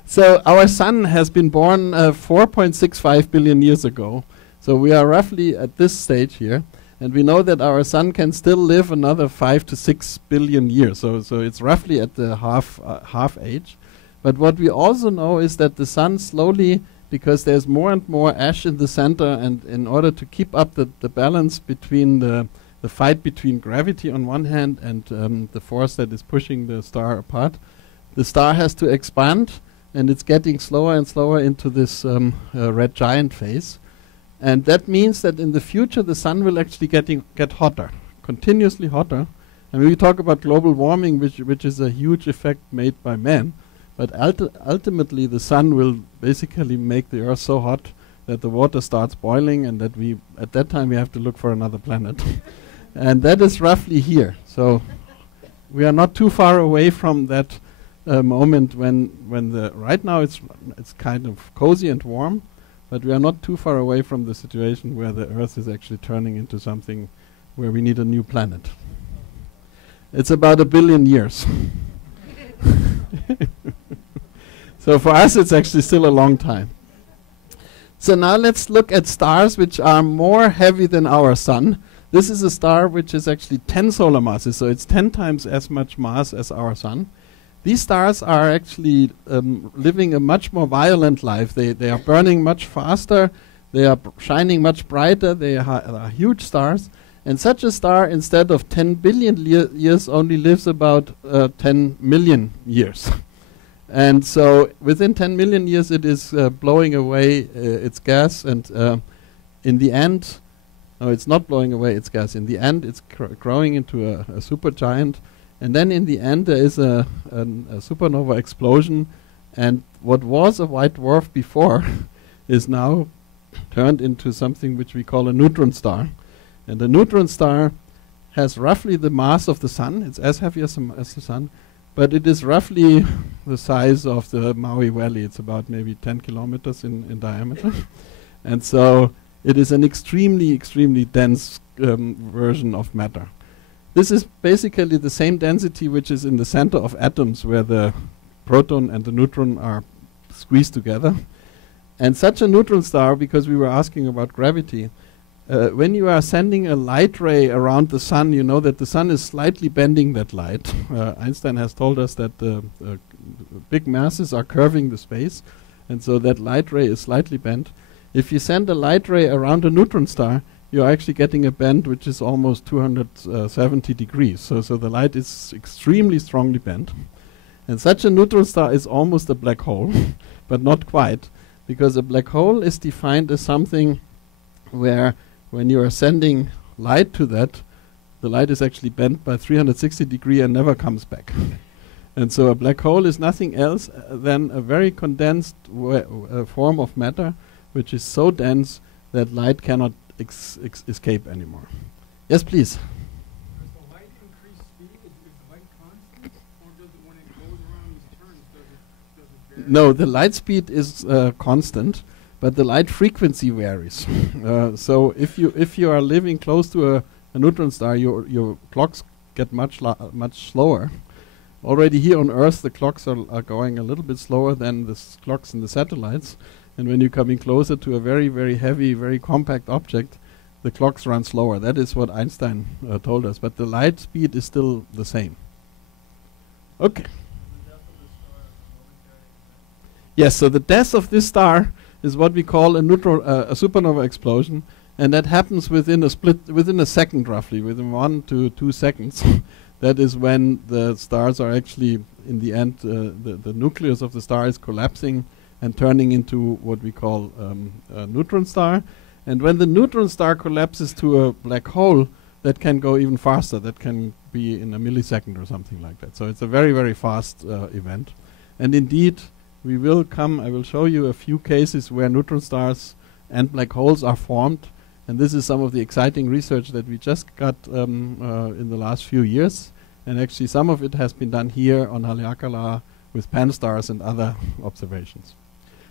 So our sun has been born 4.65 billion years ago. So we are roughly at this stage here, and we know that our sun can still live another 5 to 6 billion years. So it's roughly at the half age. But what we also know is that the sun slowly, because there's more and more ash in the center, and in order to keep up the balance between the the fight between gravity on one hand and the force that is pushing the star apart. The star has to expand, and it's getting slower and slower into this red giant phase. And that means that in the future the sun will actually get hotter, continuously hotter. And we talk about global warming, which is a huge effect made by man. But ultimately the sun will basically make the Earth so hot that the water starts boiling, and that at that time we have to look for another planet. And that is roughly here. So we are not too far away from that moment when right now it's kind of cozy and warm, but we are not too far away from the situation where the Earth is actually turning into something where we need a new planet. It's about 1 billion years. So for us it's actually still a long time. So now let's look at stars which are more heavy than our sun. This is a star which is actually 10 solar masses, so it's 10 times as much mass as our sun. These stars are actually living a much more violent life. They are burning much faster, they are shining much brighter, they are huge stars. And such a star, instead of 10 billion years, only lives about 10 million years. And so within 10 million years it is blowing away its gas, and in the end, no, it's not blowing away its gas. In the end it's growing into a supergiant, and then in the end there is a supernova explosion, and what was a white dwarf before is now turned into something which we call a neutron star. And the neutron star has roughly the mass of the sun. It's as heavy as the sun, but it is roughly the size of the Maui Valley. It's about maybe 10 kilometers in diameter. And so it is an extremely, extremely dense version of matter. This is basically the same density which is in the center of atoms, where the proton and the neutron are squeezed together. And such a neutron star, because we were asking about gravity, when you are sending a light ray around the sun, you know that the sun is slightly bending that light. Einstein has told us that the big masses are curving the space, and so that light ray is slightly bent. If you send a light ray around a neutron star, you are actually getting a bend which is almost 270 degrees. So the light is extremely strongly bent. And such a neutron star is almost a black hole, but not quite, because a black hole is defined as something where when you are sending light to that, the light is actually bent by 360 degrees and never comes back. And so a black hole is nothing else than a very condensed form of matter, which is so dense that light cannot escape anymore. Yes, please. Does the light increase speed? Is the light constant? Or does it, when it goes around these turns, does it vary? No, the light speed is constant, but the light frequency varies. So if you are living close to a neutron star, your clocks get much slower. Already here on Earth, the clocks are going a little bit slower than the clocks in the satellites. And when you're coming closer to a very, very heavy, very compact object, the clocks run slower. That is what Einstein told us. But the light speed is still the same. Okay. Yes, so the death of this star is what we call a supernova explosion, and that happens within a second roughly, within 1 to 2 seconds. That is when the stars are actually, in the end, the nucleus of the star is collapsing and turning into what we call a neutron star. And when the neutron star collapses to a black hole, that can go even faster. That can be in a millisecond or something like that. So it's a very, very fast event. And indeed, I will show you a few cases where neutron stars and black holes are formed. And this is some of the exciting research that we just got in the last few years. And actually some of it has been done here on Haleakala with pan-stars and other observations.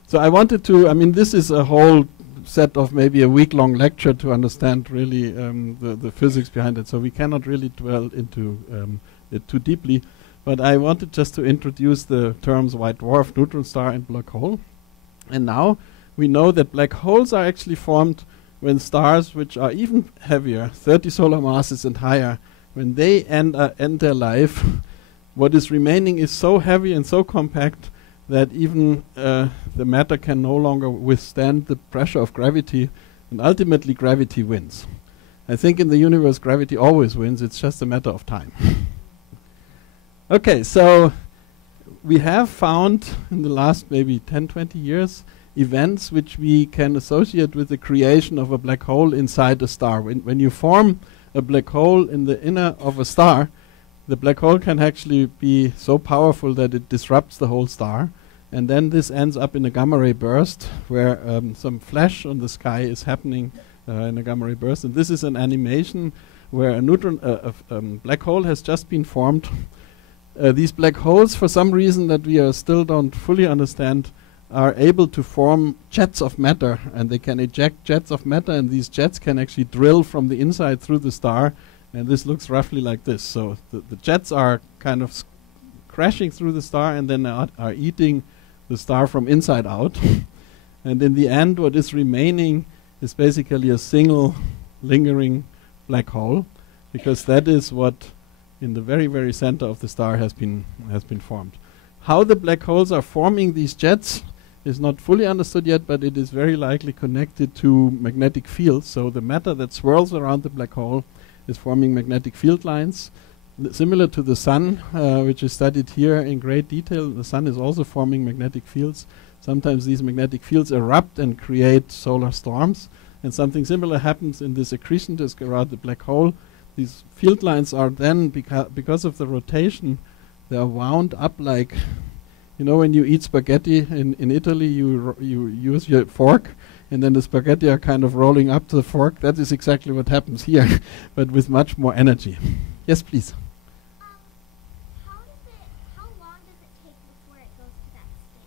So I wanted to, this is a whole set of maybe a week-long lecture to understand really the physics behind it. So we cannot really dwell into it too deeply. But I wanted just to introduce the terms white dwarf, neutron star, and black hole. And now we know that black holes are actually formed when stars which are even heavier, 30 solar masses and higher, when they end their life, what is remaining is so heavy and so compact that even the matter can no longer withstand the pressure of gravity, and ultimately gravity wins. I think in the universe gravity always wins, it's just a matter of time. Okay, so we have found in the last maybe 10, 20 years events which we can associate with the creation of a black hole inside a star. When you form a black hole in the inner of a star, the black hole can actually be so powerful that it disrupts the whole star, and then this ends up in a gamma ray burst where some flash on the sky is happening in a gamma ray burst, and this is an animation where a neutron, black hole has just been formed. These black holes, for some reason that we still don't fully understand, are able to form jets of matter, and they can eject jets of matter, and these jets can actually drill from the inside through the star, and this looks roughly like this. So the jets are kind of crashing through the star and then are eating the star from inside out. And in the end, what is remaining is basically a single lingering black hole, because that is what in the very, very center of the star has been formed. How the black holes are forming these jets is not fully understood yet, but it is very likely connected to magnetic fields. So the matter that swirls around the black hole is forming magnetic field lines. Similar to the sun, which is studied here in great detail, the sun is also forming magnetic fields. Sometimes these magnetic fields erupt and create solar storms, and something similar happens in this accretion disk around the black hole. These field lines are then, because of the rotation, they are wound up like, you know, when you eat spaghetti in Italy, you use your fork, and then the spaghetti are kind of rolling up to the fork. That is exactly what happens here, but with much more energy. Yes, please. How long does it take before it goes to that state?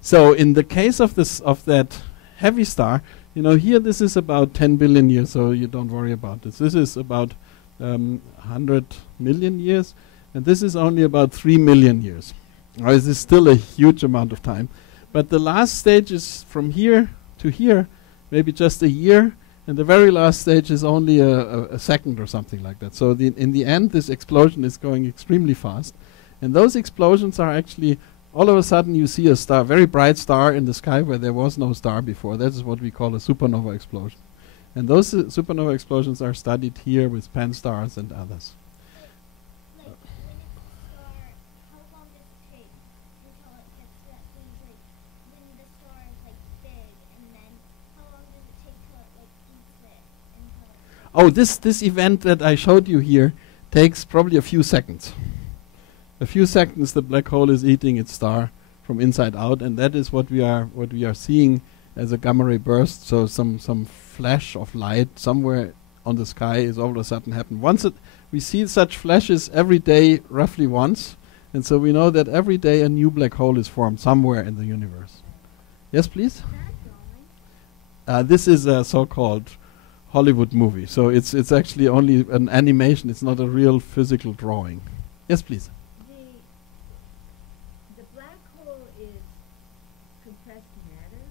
So in the case of that heavy star, you know, here this is about 10 billion years, so you don't worry about this. This is about 100 million years, and this is only about 3 million years. This is still a huge amount of time. But the last stage is from here to here, maybe just a year, and the very last stage is only a second or something like that. So in the end, this explosion is going extremely fast. And those explosions are actually, all of a sudden you see a star, very bright star in the sky where there was no star before. That is what we call a supernova explosion. And those supernova explosions are studied here with pan stars and others. Like, when it's a star, how long does it take until it gets to that stage? Like, when the star is, like, big, and then how long does it take till it, like, eats it until it... Oh, this event that I showed you here takes probably a few seconds. A few seconds the black hole is eating its star from inside out, and that is what we are seeing as a gamma ray burst. So some flash of light somewhere on the sky is all of a sudden happen. We see such flashes every day, roughly once, and so we know that every day a new black hole is formed somewhere in the universe. Yes, please. Is that a drawing? This is a so-called Hollywood movie, so it's actually only an animation. It's not a real physical drawing. Yes, please. The black hole is compressed matter.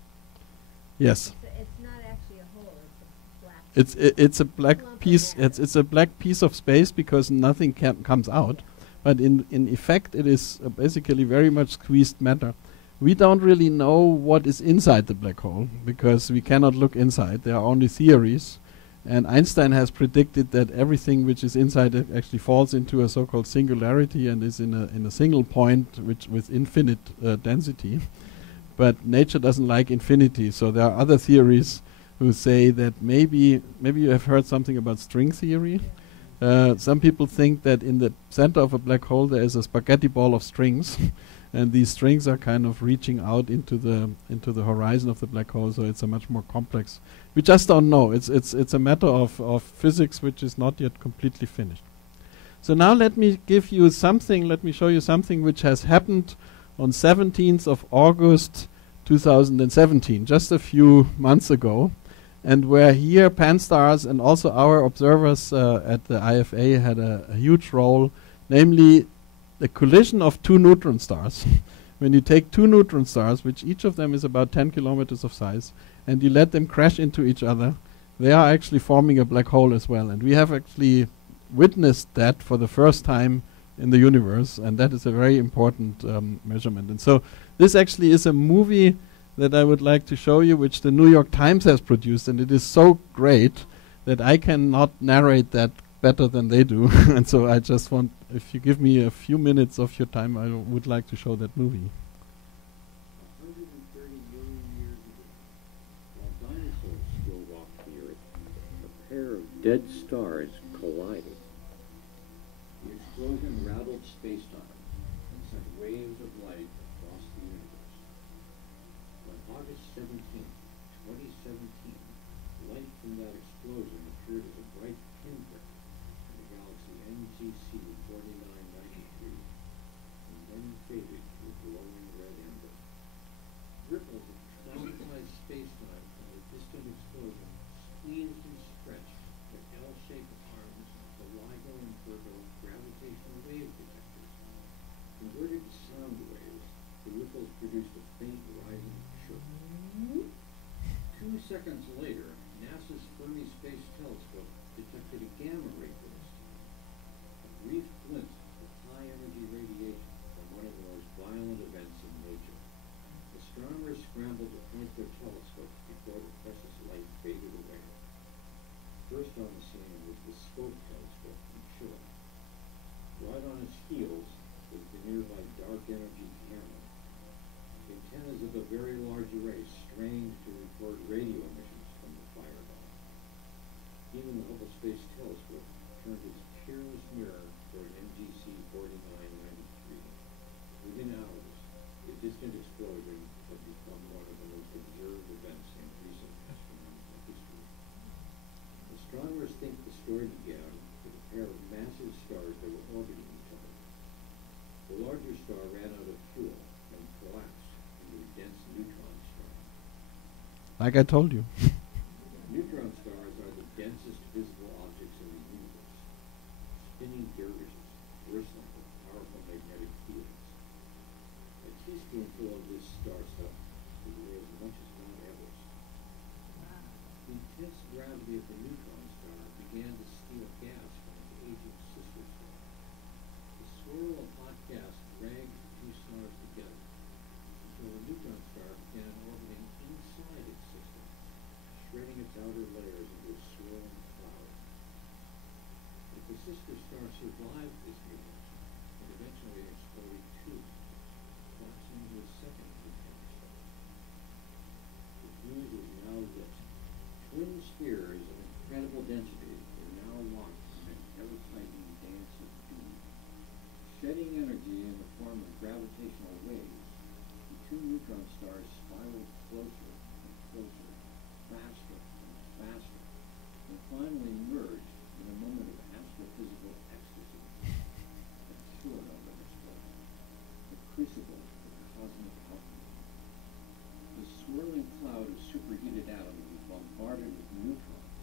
Yes. So it's not actually a hole. It's a black. It's a black Clump of piece. matter. It's a black piece of space because nothing comes out, but in effect it is basically very much squeezed matter. We don't really know what is inside the black hole because we cannot look inside. There are only theories, and Einstein has predicted that everything which is inside it actually falls into a so-called singularity and is in a single point with infinite density. But nature doesn't like infinity, so there are other theories who say that maybe you have heard something about string theory. Some people think that in the center of a black hole there is a spaghetti ball of strings, and these strings are kind of reaching out into the horizon of the black hole. So it's a much more complex. We just don't know. It's a matter of physics which is not yet completely finished. So now let me give you something. Let me show you something which has happened on 17th of August 2017, just a few months ago, and where here pan-stars and also our observers at the IfA had a huge role, namely the collision of two neutron stars. When you take two neutron stars, which each of them is about 10 kilometers of size, and you let them crash into each other, they are actually forming a black hole as well. And we have actually witnessed that for the first time in the universe, and that is a very important measurement. And so this actually is a movie that I would like to show you, which the New York Times has produced, and it is so great that I cannot narrate that better than they do. And so I just want, if you give me a few minutes of your time, I would like to show that movie. 130 million years ago, while dinosaurs still walked the Earth, a pair of dead stars collided. The explosion rattled space-time and sent waves of light across the universe. On August 17, 2017, light from that explosion appeared as a bright pinprick in the galaxy NGC 4993, and then faded to a glowing red ember. Ripples of traumatized space-time from the distant explosion squeezed and stretched with L-shaped arms of the LIGO and Virgo gravitational wave detectors. Converted to sound waves, the ripples produced a faint rising chirp. 2 seconds later, NASA's Fermi Space Telescope detected a gamma ray burst, a brief glint of high-energy radiation from one of the most violent events in nature. Astronomers scrambled to point their telescopes before the precious light faded away. First on the scene was the Scope Telescope from Chile. Right on its heels was the nearby dark energy camera. The antennas of a very large array strained to record radio emissions from the fireball. Even the Hubble Space Telescope turned its tearless mirror toward NGC 4993. Within hours, the distant explosion had become one of the most observed events in recent astronomical history. Astronomers think the story began with a pair of massive stars that were orbiting each other. The larger star ran out of fuel and collapsed into a dense neutron star. Like I told you. Neutron stars are the densest visible objects in the universe, spinning dervishes bristling with powerful magnetic fields. A teaspoonful of this star stuff would weigh as much as Mount Everest. The intense gravity of the neutron star began to steal gas from its aging sister star. The swirl of hot gas dragged the two stars together until the neutron star began orbiting inside its system, shredding its outer layers into a swirling cloud. But the sister star survived this mutation and eventually exploded too, collapsing into a second neutron star. The fuse was now lit. Twin spheres of incredible density were now locked in an ever-tightening dance of doom. Shedding energy in the form of gravitational waves, the two neutron stars spiraled closer and closer, faster and faster, and finally merged in a moment of astrophysical ecstasy. A supernova explosion, the crucible of cosmic alchemy. The swirling cloud of superheated atoms was bombarded with neutrons,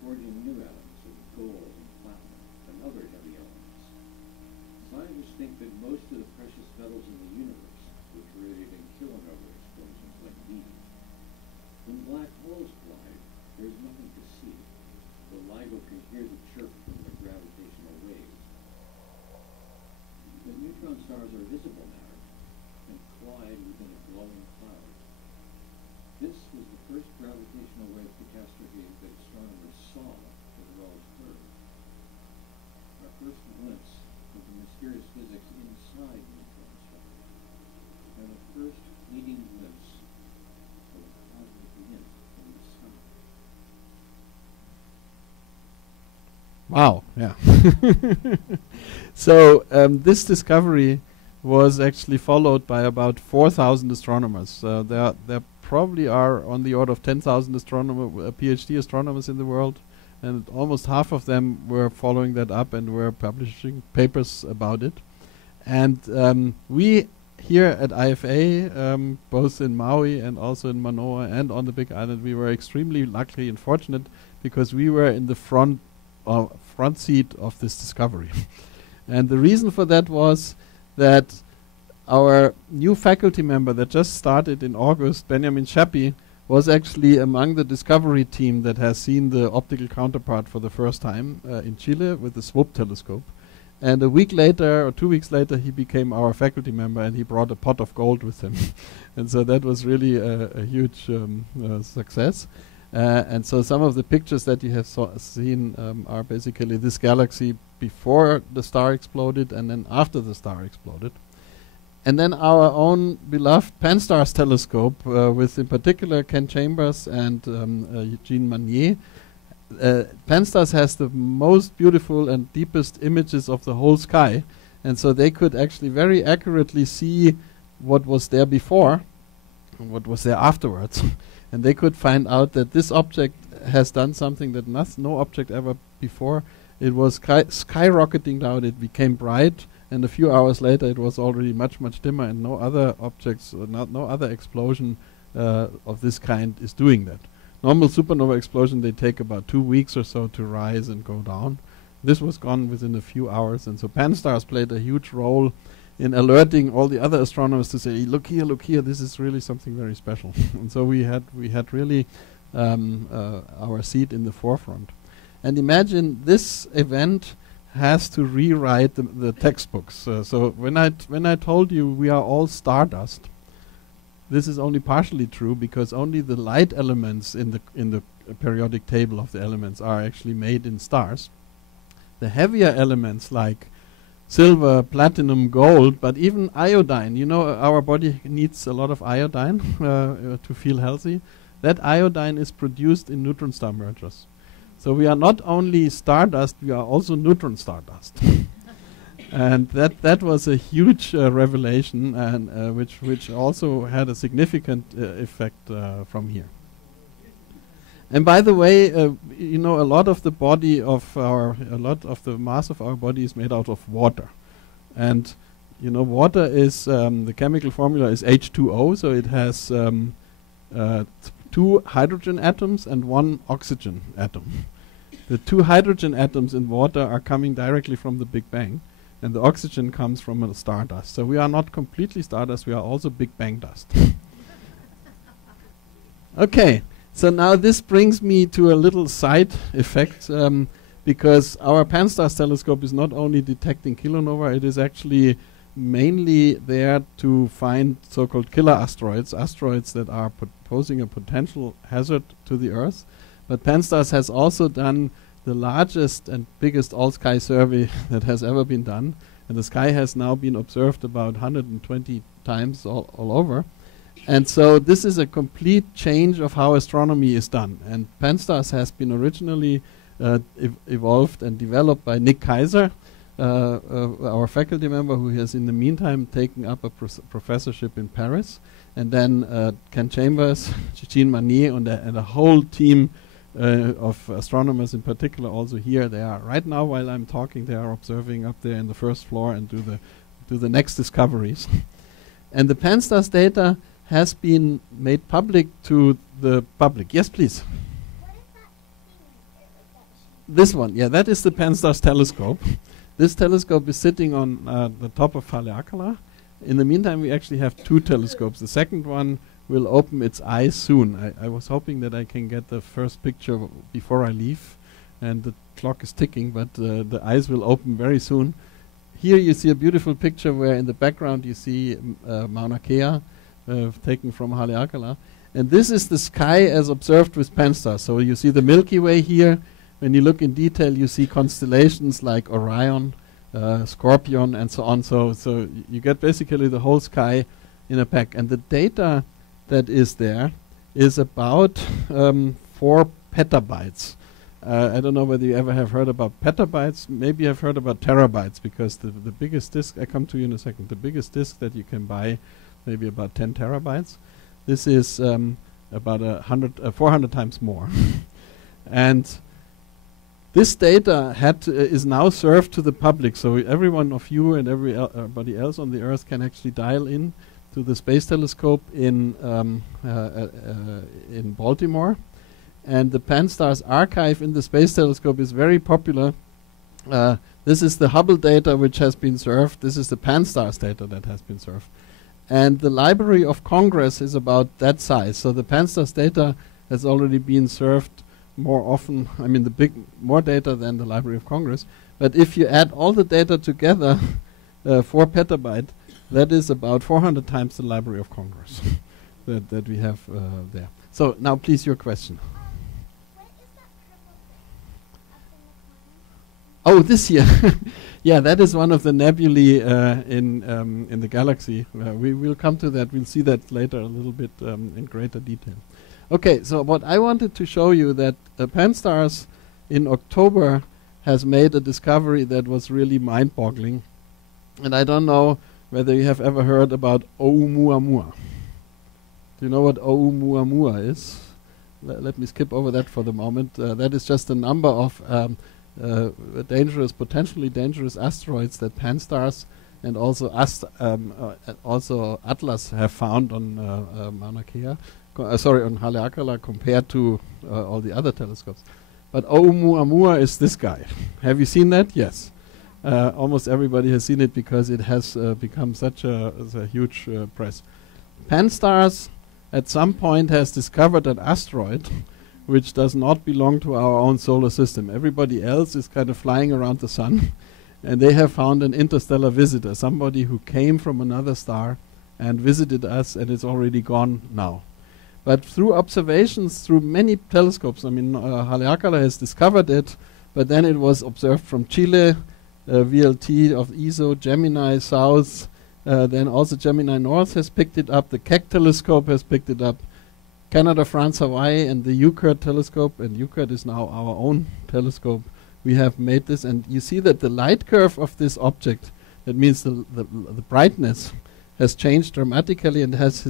forging new atoms of gold and platinum and other heavy elements. Scientists think that most of the precious metals in the universe were created in kilonova explosions like these. When black holes collide, there is nothing to see. The LIGO can hear the chirp from the gravitational waves. But neutron stars are visible matter and collide within a glowing cloud. This was the first gravitational wave catastrophe that astronomers saw as well as heard. Our first glimpse of the mysterious physics inside neutron stars, and the first fleeting glimpse of a cosmic glint in the sky. Wow, yeah. So this discovery was actually followed by about 4,000 astronomers. There probably are on the order of 10,000 PhD astronomers in the world, and almost half of them were following that up and were publishing papers about it. And we here at IfA, both in Maui and also in Manoa and on the Big Island, we were extremely lucky and fortunate because we were in the front seat of this discovery. And the reason for that was that our new faculty member that just started in August, Benjamin Schappi, was actually among the discovery team that has seen the optical counterpart for the first time in Chile with the SWOP telescope. And a week later, or 2 weeks later, he became our faculty member and he brought a pot of gold with him. And so that was really a huge success. And so some of the pictures that you have seen are basically this galaxy before the star exploded and then after the star exploded. And then our own beloved Pan-STARRS telescope, with in particular Ken Chambers and Eugene Manier. Pan-STARRS has the most beautiful and deepest images of the whole sky, and so they could actually very accurately see what was there before and what was there afterwards. And they could find out that this object has done something that no object ever before. It was skyrocketing down, it became bright, and a few hours later it was already much, much dimmer, and no other objects, no other explosion of this kind is doing that. Normal supernova explosion, they take about 2 weeks or so to rise and go down. This was gone within a few hours, and so Pan-STARRS played a huge role in alerting all the other astronomers to say, look here, this is really something very special. And so we had really our seat in the forefront. And imagine this event has to rewrite the textbooks. So when I told you we are all stardust, this is only partially true because only the light elements in the periodic table of the elements are actually made in stars. The heavier elements like silver, platinum, gold, but even iodine. You know, our body needs a lot of iodine to feel healthy. That iodine is produced in neutron star mergers. So we are not only stardust, we are also neutron stardust. And that was a huge revelation, and which also had a significant effect from here. And by the way, you know, a lot of the mass of our body is made out of water, and you know, water is the chemical formula is H2O, so it has 2 hydrogen atoms and 1 oxygen atom. The 2 hydrogen atoms in water are coming directly from the Big Bang, and the oxygen comes from a stardust. So we are not completely stardust, we are also Big Bang dust. Okay, so now this brings me to a little side effect, because our Pan-STARRS telescope is not only detecting kilonova, it is actually mainly there to find so-called killer asteroids that are posing a potential hazard to the Earth. But Pan-STARRS has also done the largest and biggest all-sky survey that has ever been done. And the sky has now been observed about 120 times all over. And so this is a complete change of how astronomy is done. And Pan-STARRS has been originally evolved and developed by Nick Kaiser, our faculty member who has in the meantime taken up a professorship in Paris. And then Ken Chambers, Eugene Manier, and a whole team of astronomers in particular also here. They are right now, while I'm talking, they are observing up there in the first floor and do the next discoveries. And the Pan-STARRS data has been made public to the public. Yes, please. What is that thing right there? Like that This one, yeah, that is the Pan-STARRS telescope. This telescope is sitting on the top of Haleakala. In the meantime, we actually have 2 telescopes. The second one will open its eyes soon. I was hoping that I can get the first picture before I leave, and the clock is ticking, but the eyes will open very soon. Here you see a beautiful picture where in the background you see Mauna Kea, taken from Haleakala. And this is the sky as observed with Pan-STARRS. So you see the Milky Way here. When you look in detail, you see constellations like Orion, Scorpion, and so on. So you get basically the whole sky in a pack. And the data that is there is about 4 petabytes. I don't know whether you ever have heard about petabytes. Maybe you've heard about terabytes, because the biggest disk, I come to you in a second, the biggest disk that you can buy, maybe about 10 terabytes. This is about 400 times more. And this data is now served to the public, so every one of you and everybody else on the Earth can actually dial in to the Space Telescope in Baltimore. And the Pan-STARRS archive in the Space Telescope is very popular. This is the Hubble data which has been served. This is the Pan-STARRS data that has been served. And the Library of Congress is about that size. So the Pan-STARRS data has already been served more often, I mean more data than the Library of Congress. But if you add all the data together, 4 petabyte, that is about 400 times the Library of Congress that we have there. So now please your question. Oh, this year. Yeah, that is one of the nebulae in the galaxy. We will come to that. We'll see that later a little bit in greater detail. Okay, so what I wanted to show you that Pan-STARRS in October has made a discovery that was really mind-boggling. And I don't know whether you have ever heard about Oumuamua. Do you know what Oumuamua is? Let me skip over that for the moment. That is just a number of potentially dangerous asteroids that Pan-STARRS and also also Atlas have found on Mauna Kea. On Haleakala compared to all the other telescopes. But Oumuamua is this guy. Have you seen that? Yes. Almost everybody has seen it because it has become such a huge press. Pan-STARRS at some point has discovered an asteroid which does not belong to our own solar system. Everybody else is kind of flying around the sun, and they have found an interstellar visitor, somebody who came from another star and visited us, and is already gone now. But through observations, through many telescopes, I mean, Haleakala has discovered it, but then it was observed from Chile, VLT of ESO, Gemini South, then also Gemini North has picked it up, the Keck telescope has picked it up, Canada, France, Hawaii, and the UCURT telescope, and UCURT is now our own telescope. We have made this, and you see that the light curve of this object, that means the brightness, has changed dramatically and has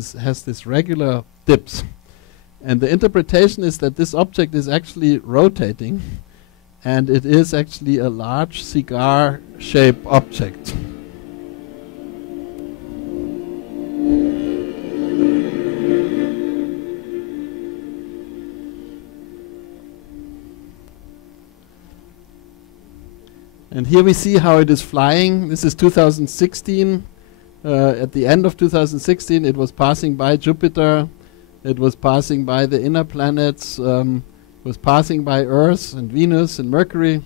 this regular dips. And the interpretation is that this object is actually rotating, and it is actually a large cigar-shaped object. And here we see how it is flying. This is 2016. At the end of 2016, it was passing by Jupiter. It was passing by the inner planets. Was passing by Earth and Venus and Mercury.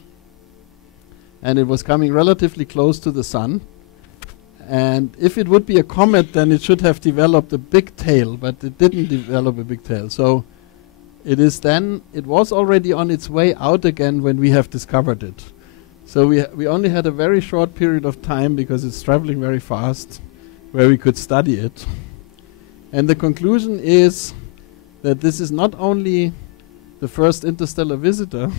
And it was coming relatively close to the Sun. And if it would be a comet, then it should have developed a big tail, but it didn't develop a big tail. So it was already on its way out again when we have discovered it. So we only had a very short period of time, because it's traveling very fast, where we could study it. And the conclusion is that this is not only the first interstellar visitor,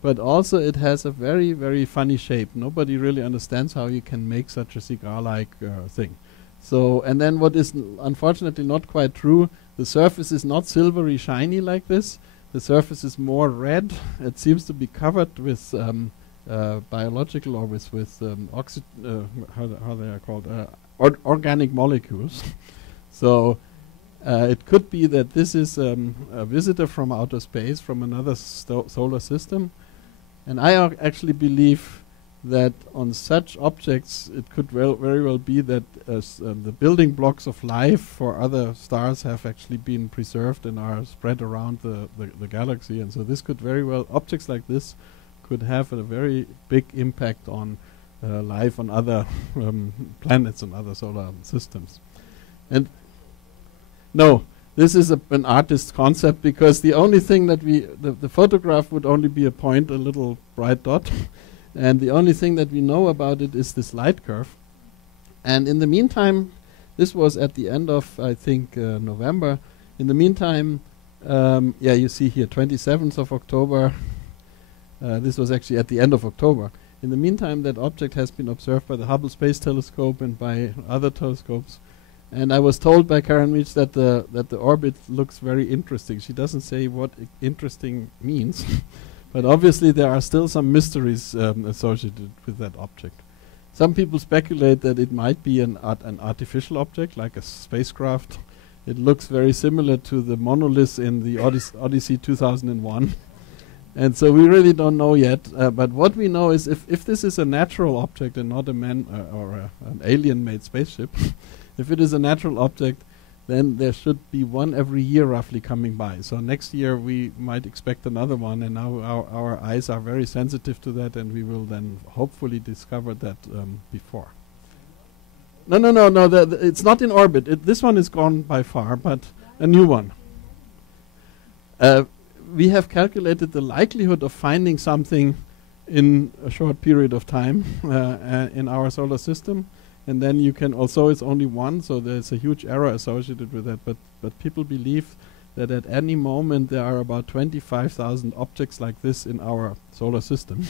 but also it has a very, very funny shape. Nobody really understands how you can make such a cigar-like thing. So, and then what is unfortunately not quite true, the surface is not silvery shiny like this. The surface is more red. It seems to be covered with biological, or with how they are called, organic molecules. So it could be that this is a visitor from outer space, from another solar system. And I actually believe that on such objects it could very well be that the building blocks of life for other stars have actually been preserved and are spread around the galaxy. And so this could very well, objects like this could have a very big impact on life on other planets and other solar systems. And no, this is an artist's concept, because the only thing that the photograph would only be a point, a little bright dot, and the only thing that we know about it is this light curve. And in the meantime, this was at the end of, I think, November. In the meantime, you see here, 27th of October. This was actually at the end of October. In the meantime, that object has been observed by the Hubble Space Telescope and by other telescopes. And I was told by Karen Meach that the orbit looks very interesting. She doesn't say what interesting means, but obviously there are still some mysteries associated with that object. Some people speculate that it might be an artificial object, like a spacecraft. It looks very similar to the monolith in the Odyssey 2001. And so we really don't know yet, but what we know is if this is a natural object and not a man or an alien-made spaceship, if it is a natural object, then there should be one every year roughly coming by. So next year we might expect another one, and now our eyes are very sensitive to that, and we will then hopefully discover that before. No, it's not in orbit. This one is gone by far, but a new one. We have calculated the likelihood of finding something in a short period of time in our solar system. And then you can also, it's only one, so there's a huge error associated with that. But people believe that at any moment there are about 25,000 objects like this in our solar system.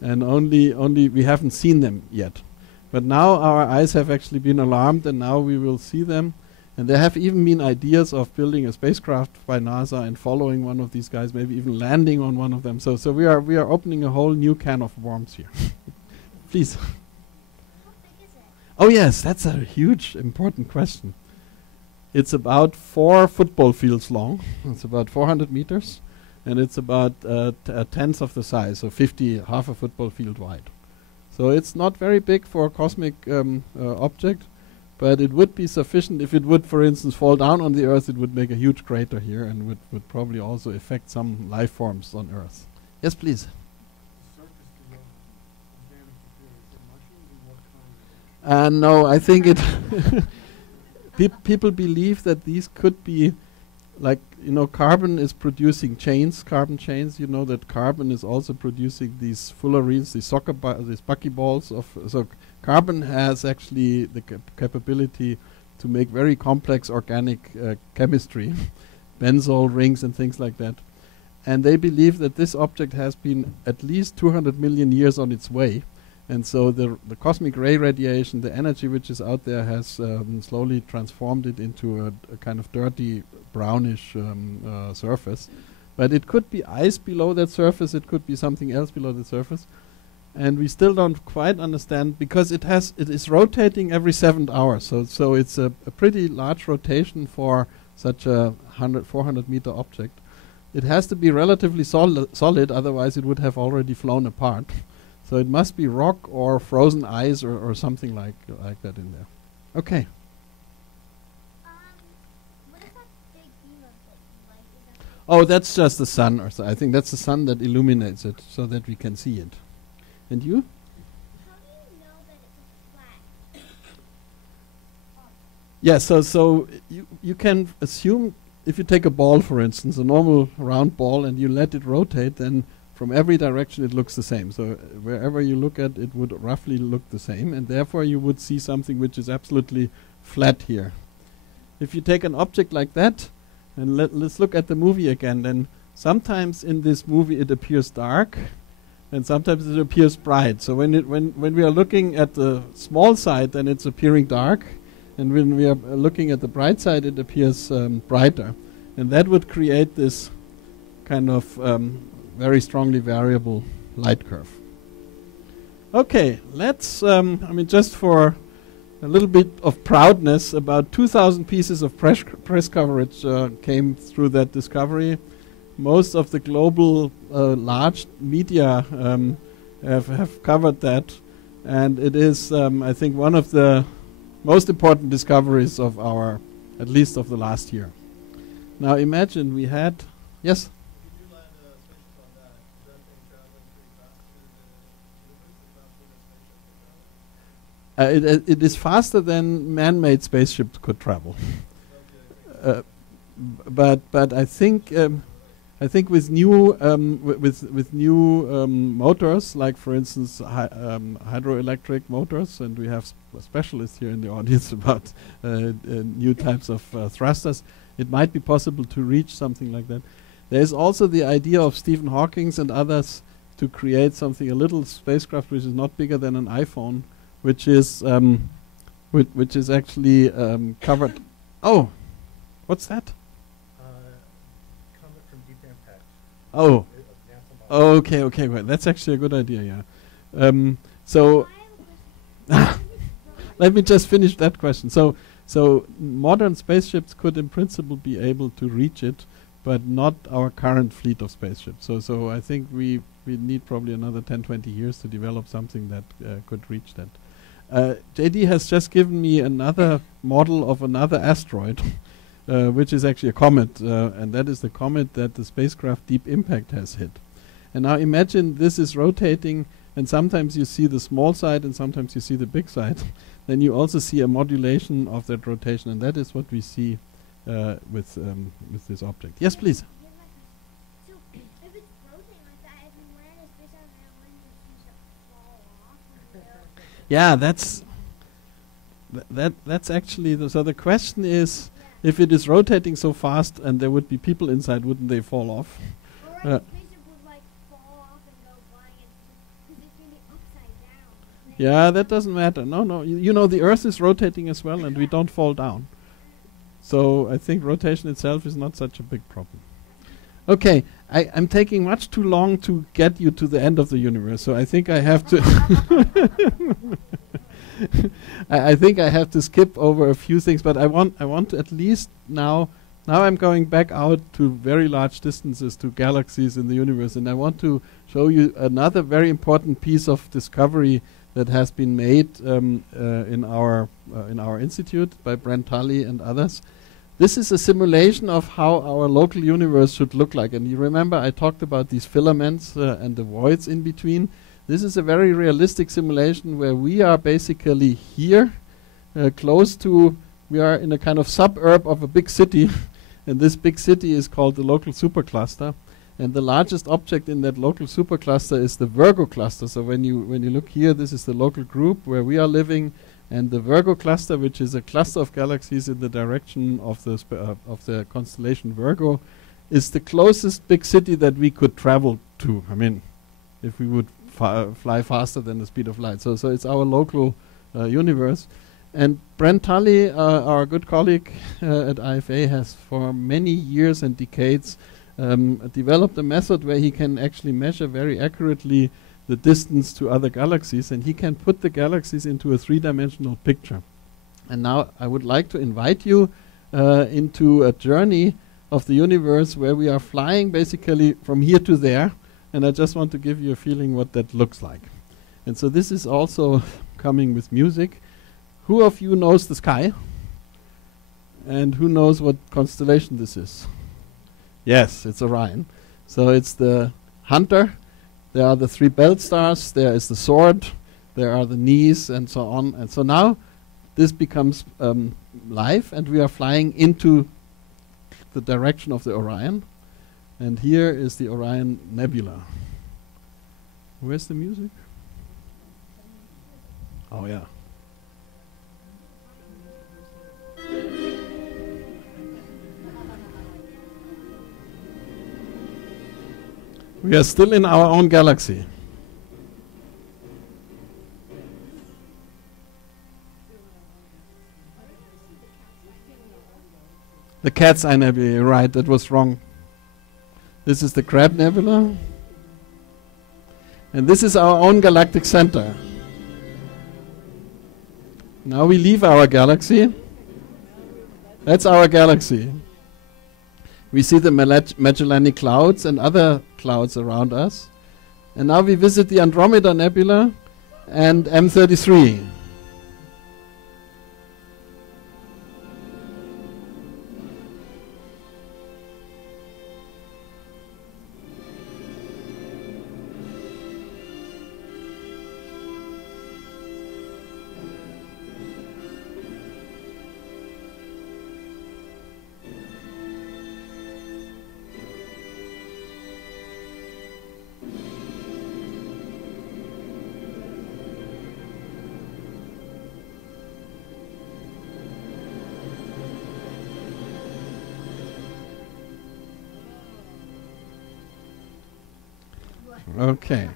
And only we haven't seen them yet. But now our eyes have actually been alarmed, and now we will see them. And there have even been ideas of building a spacecraft by NASA and following one of these guys, maybe even landing on one of them. So we are opening a whole new can of worms here. Please. How big is it? Oh yes, that's a huge, important question. It's about 4 football fields long. It's about 400 meters, and it's about a tenth of the size, so half a football field wide. So it's not very big for a cosmic object, but it would be sufficient. If it would, for instance, fall down on the Earth, it would make a huge crater here and would probably also affect some life forms on Earth. Yes, please. The surface below organic material, is it mushrooms and what kind? No, I think it. People believe that these could be, like, carbon is producing carbon chains. You know that carbon is also producing these fullerenes, these buckyballs of. So carbon has actually the capability to make very complex organic chemistry, benzol rings and things like that. And they believe that this object has been at least 200 million years on its way. And so the cosmic ray radiation, the energy which is out there, has slowly transformed it into a kind of dirty brownish surface. But it could be ice below that surface, it could be something else below the surface. And we still don't quite understand, because it is rotating every 7 hours. So it's a pretty large rotation for such a 400 meter object. It has to be relatively solid, otherwise it would have already flown apart. So it must be rock or frozen ice or something like that in there. Okay. What is that big beam of light? Is that Oh, that's just the sun, or so. I think that's the sun that illuminates it so that we can see it. And you? how do you know that it's a flat? Yeah, so you can assume, if you take a ball, for instance, a normal round ball, and you let it rotate, then from every direction it looks the same. So wherever you look at, it would roughly look the same, and therefore you would see something which is absolutely flat here. If you take an object like that, and let's look at the movie again, then sometimes in this movie it appears dark, and sometimes it appears bright. So when we are looking at the small side, then it's appearing dark, and when we are looking at the bright side, it appears brighter. And that would create this kind of very strongly variable light curve. Okay, let's, just for a little bit of proudness, about 2,000 pieces of press coverage came through that discovery. Most of the global large media have covered that, and it is, I think, one of the most important discoveries of at least of the last year. Now imagine we had, yes? It is faster than man-made spaceships could travel. But I think with new with new motors, like for instance hydroelectric motors, and we have specialists here in the audience about new types of thrusters, it might be possible to reach something like that. There is also the idea of Stephen Hawking's and others to create something, a little spacecraft which is not bigger than an iPhone, which is actually covered. Oh, what's that? Comet from Deep Impact. Oh, okay. Well, that's actually a good idea. Yeah. So let me just finish that question. So modern spaceships could, in principle, be able to reach it, but not our current fleet of spaceships. So I think we need probably another 10, 20 years to develop something that could reach that. JD has just given me another model of another asteroid, which is actually a comet, and that is the comet that the spacecraft Deep Impact has hit. And now imagine this is rotating, and sometimes you see the small side and sometimes you see the big side. Then you also see a modulation of that rotation, and that is what we see with this object. Yes, please. So if it's rotating like that, if you land a spacecraft and it lands Yeah, that's that's actually so the question is, if it is rotating so fast and there would be people inside, wouldn't they fall off? Or a spaceship would like fall off and go flying because it's going to be upside down. Yeah, that doesn't matter. No, no. You know, the Earth is rotating as well, and we don't fall down. So I think rotation itself is not such a big problem. Okay, I'm taking much too long to get you to the end of the universe, so I think I have to. I think I have to skip over a few things, but I want to at least now I'm going back out to very large distances to galaxies in the universe, and I want to show you another very important piece of discovery that has been made in our institute by Brent Tully and others. This is a simulation of how our local universe should look like, and you remember I talked about these filaments and the voids in between. This is a very realistic simulation where we are basically here, close to, we are in a kind of suburb of a big city, and this big city is called the Local Supercluster, and the largest object in that Local Supercluster is the Virgo cluster. So when you look here, this is the local group where we are living, and the Virgo cluster, which is a cluster of galaxies in the direction of the constellation Virgo, is the closest big city that we could travel to. I mean, if we would fly faster than the speed of light. So it's our local universe. And Brent Tully, our good colleague at IfA, has for many years and decades developed a method where he can actually measure very accurately the distance to other galaxies, and he can put the galaxies into a three-dimensional picture. And now I would like to invite you into a journey of the universe where we are flying basically from here to there, and I just want to give you a feeling what that looks like. And so this is also coming with music. Who of you knows the sky? And who knows what constellation this is? Yes, it's Orion. So it's the Hunter. There are the three belt stars, there is the sword, there are the knees, and so on. And so now this becomes live, and we are flying into the direction of the Orion. And here is the Orion Nebula. Where's the music? Oh, yeah. We are still in our own galaxy. The Cat's Eye Nebula, you're right, that was wrong. This is the Crab Nebula. And this is our own galactic center. Now we leave our galaxy. That's our galaxy. We see the Magellanic Clouds and other clouds around us. And now we visit the Andromeda Nebula and M33. Okay.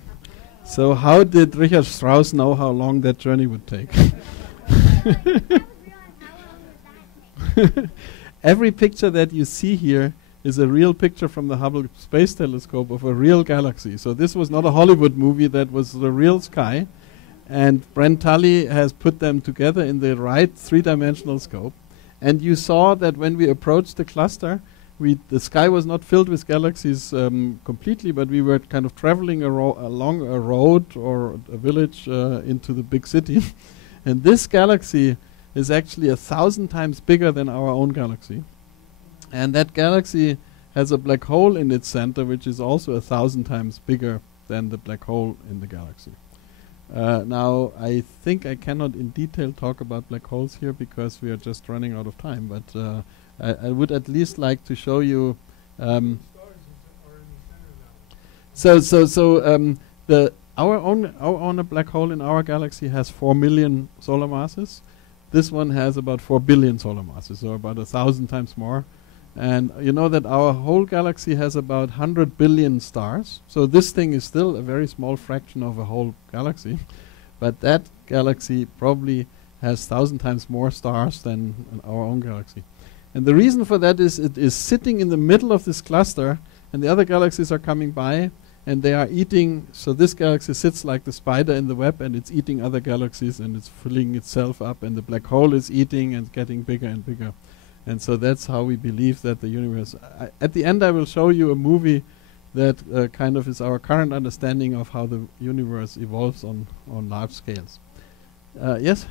So how did Richard Strauss know how long that journey would take? Every picture that you see here is a real picture from the Hubble Space Telescope of a real galaxy. So this was not a Hollywood movie, that was the real sky. And Brent Tully has put them together in the right three-dimensional scope. And you saw that when we approached the cluster, the sky was not filled with galaxies completely, but we were kind of traveling along a road or a village into the big city. And this galaxy is actually 1,000 times bigger than our own galaxy. And that galaxy has a black hole in its center, which is also 1,000 times bigger than the black hole in the galaxy. Now, I think I cannot in detail talk about black holes here because we are just running out of time, but I would at least like to show you. The our own black hole in our galaxy has 4 million solar masses. This one has about 4 billion solar masses, so about 1,000 times more. And you know that our whole galaxy has about 100 billion stars. So this thing is still a very small fraction of a whole galaxy. But that galaxy probably has 1,000 times more stars than our own galaxy. And the reason for that is it is sitting in the middle of this cluster, and the other galaxies are coming by, and they are eating. So this galaxy sits like the spider in the web, and it's eating other galaxies, and it's filling itself up, and the black hole is eating and getting bigger and bigger. And so that's how we believe that the universe... at the end I will show you a movie that kind of is our current understanding of how the universe evolves on large scales. Yes? So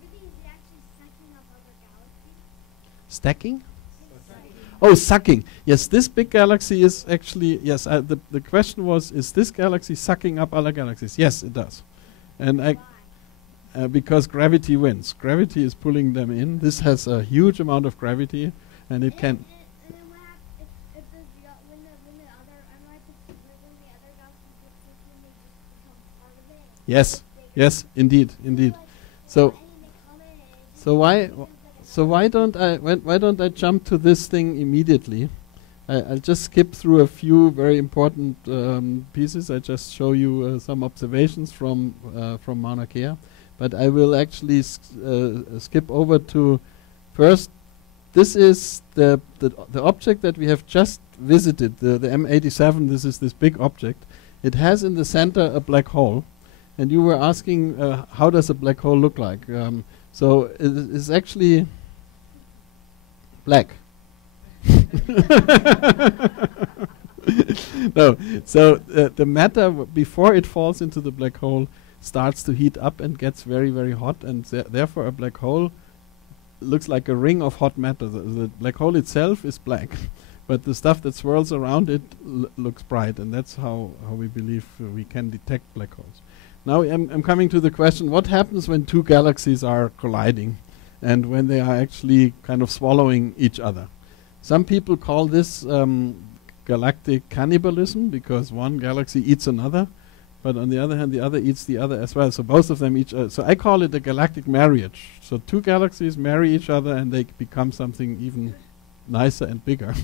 really, is it actually sucking up other galaxies? Stacking? Oh, sucking. Yes, this big galaxy is actually... Yes, the question was, is this galaxy sucking up other galaxies? Yes, it does. And because gravity wins. Gravity is pulling them in. This has a huge amount of gravity, and it can... And then what happens if when the other galaxies get sucked in, they just become part of it? Yes, yes, indeed. So why don't I jump to this thing immediately? I'll just skip through a few very important pieces. I just show you some observations from Mauna Kea. But I will actually skip over to first. This is the object that we have just visited, the M87. This is this big object. It has in the center a black hole. And you were asking, how does a black hole look like? So it is actually black. No, so the matter before it falls into the black hole starts to heat up and gets very, very hot, and therefore a black hole looks like a ring of hot matter. The black hole itself is black, but the stuff that swirls around it looks bright, and that's how we believe we can detect black holes. Now I'm coming to the question, what happens when two galaxies are colliding and when they are actually kind of swallowing each other? Some people call this galactic cannibalism, because one galaxy eats another, but on the other hand, the other eats the other as well. So both of them each other. So I call it a galactic marriage. So two galaxies marry each other and they become something even nicer and bigger.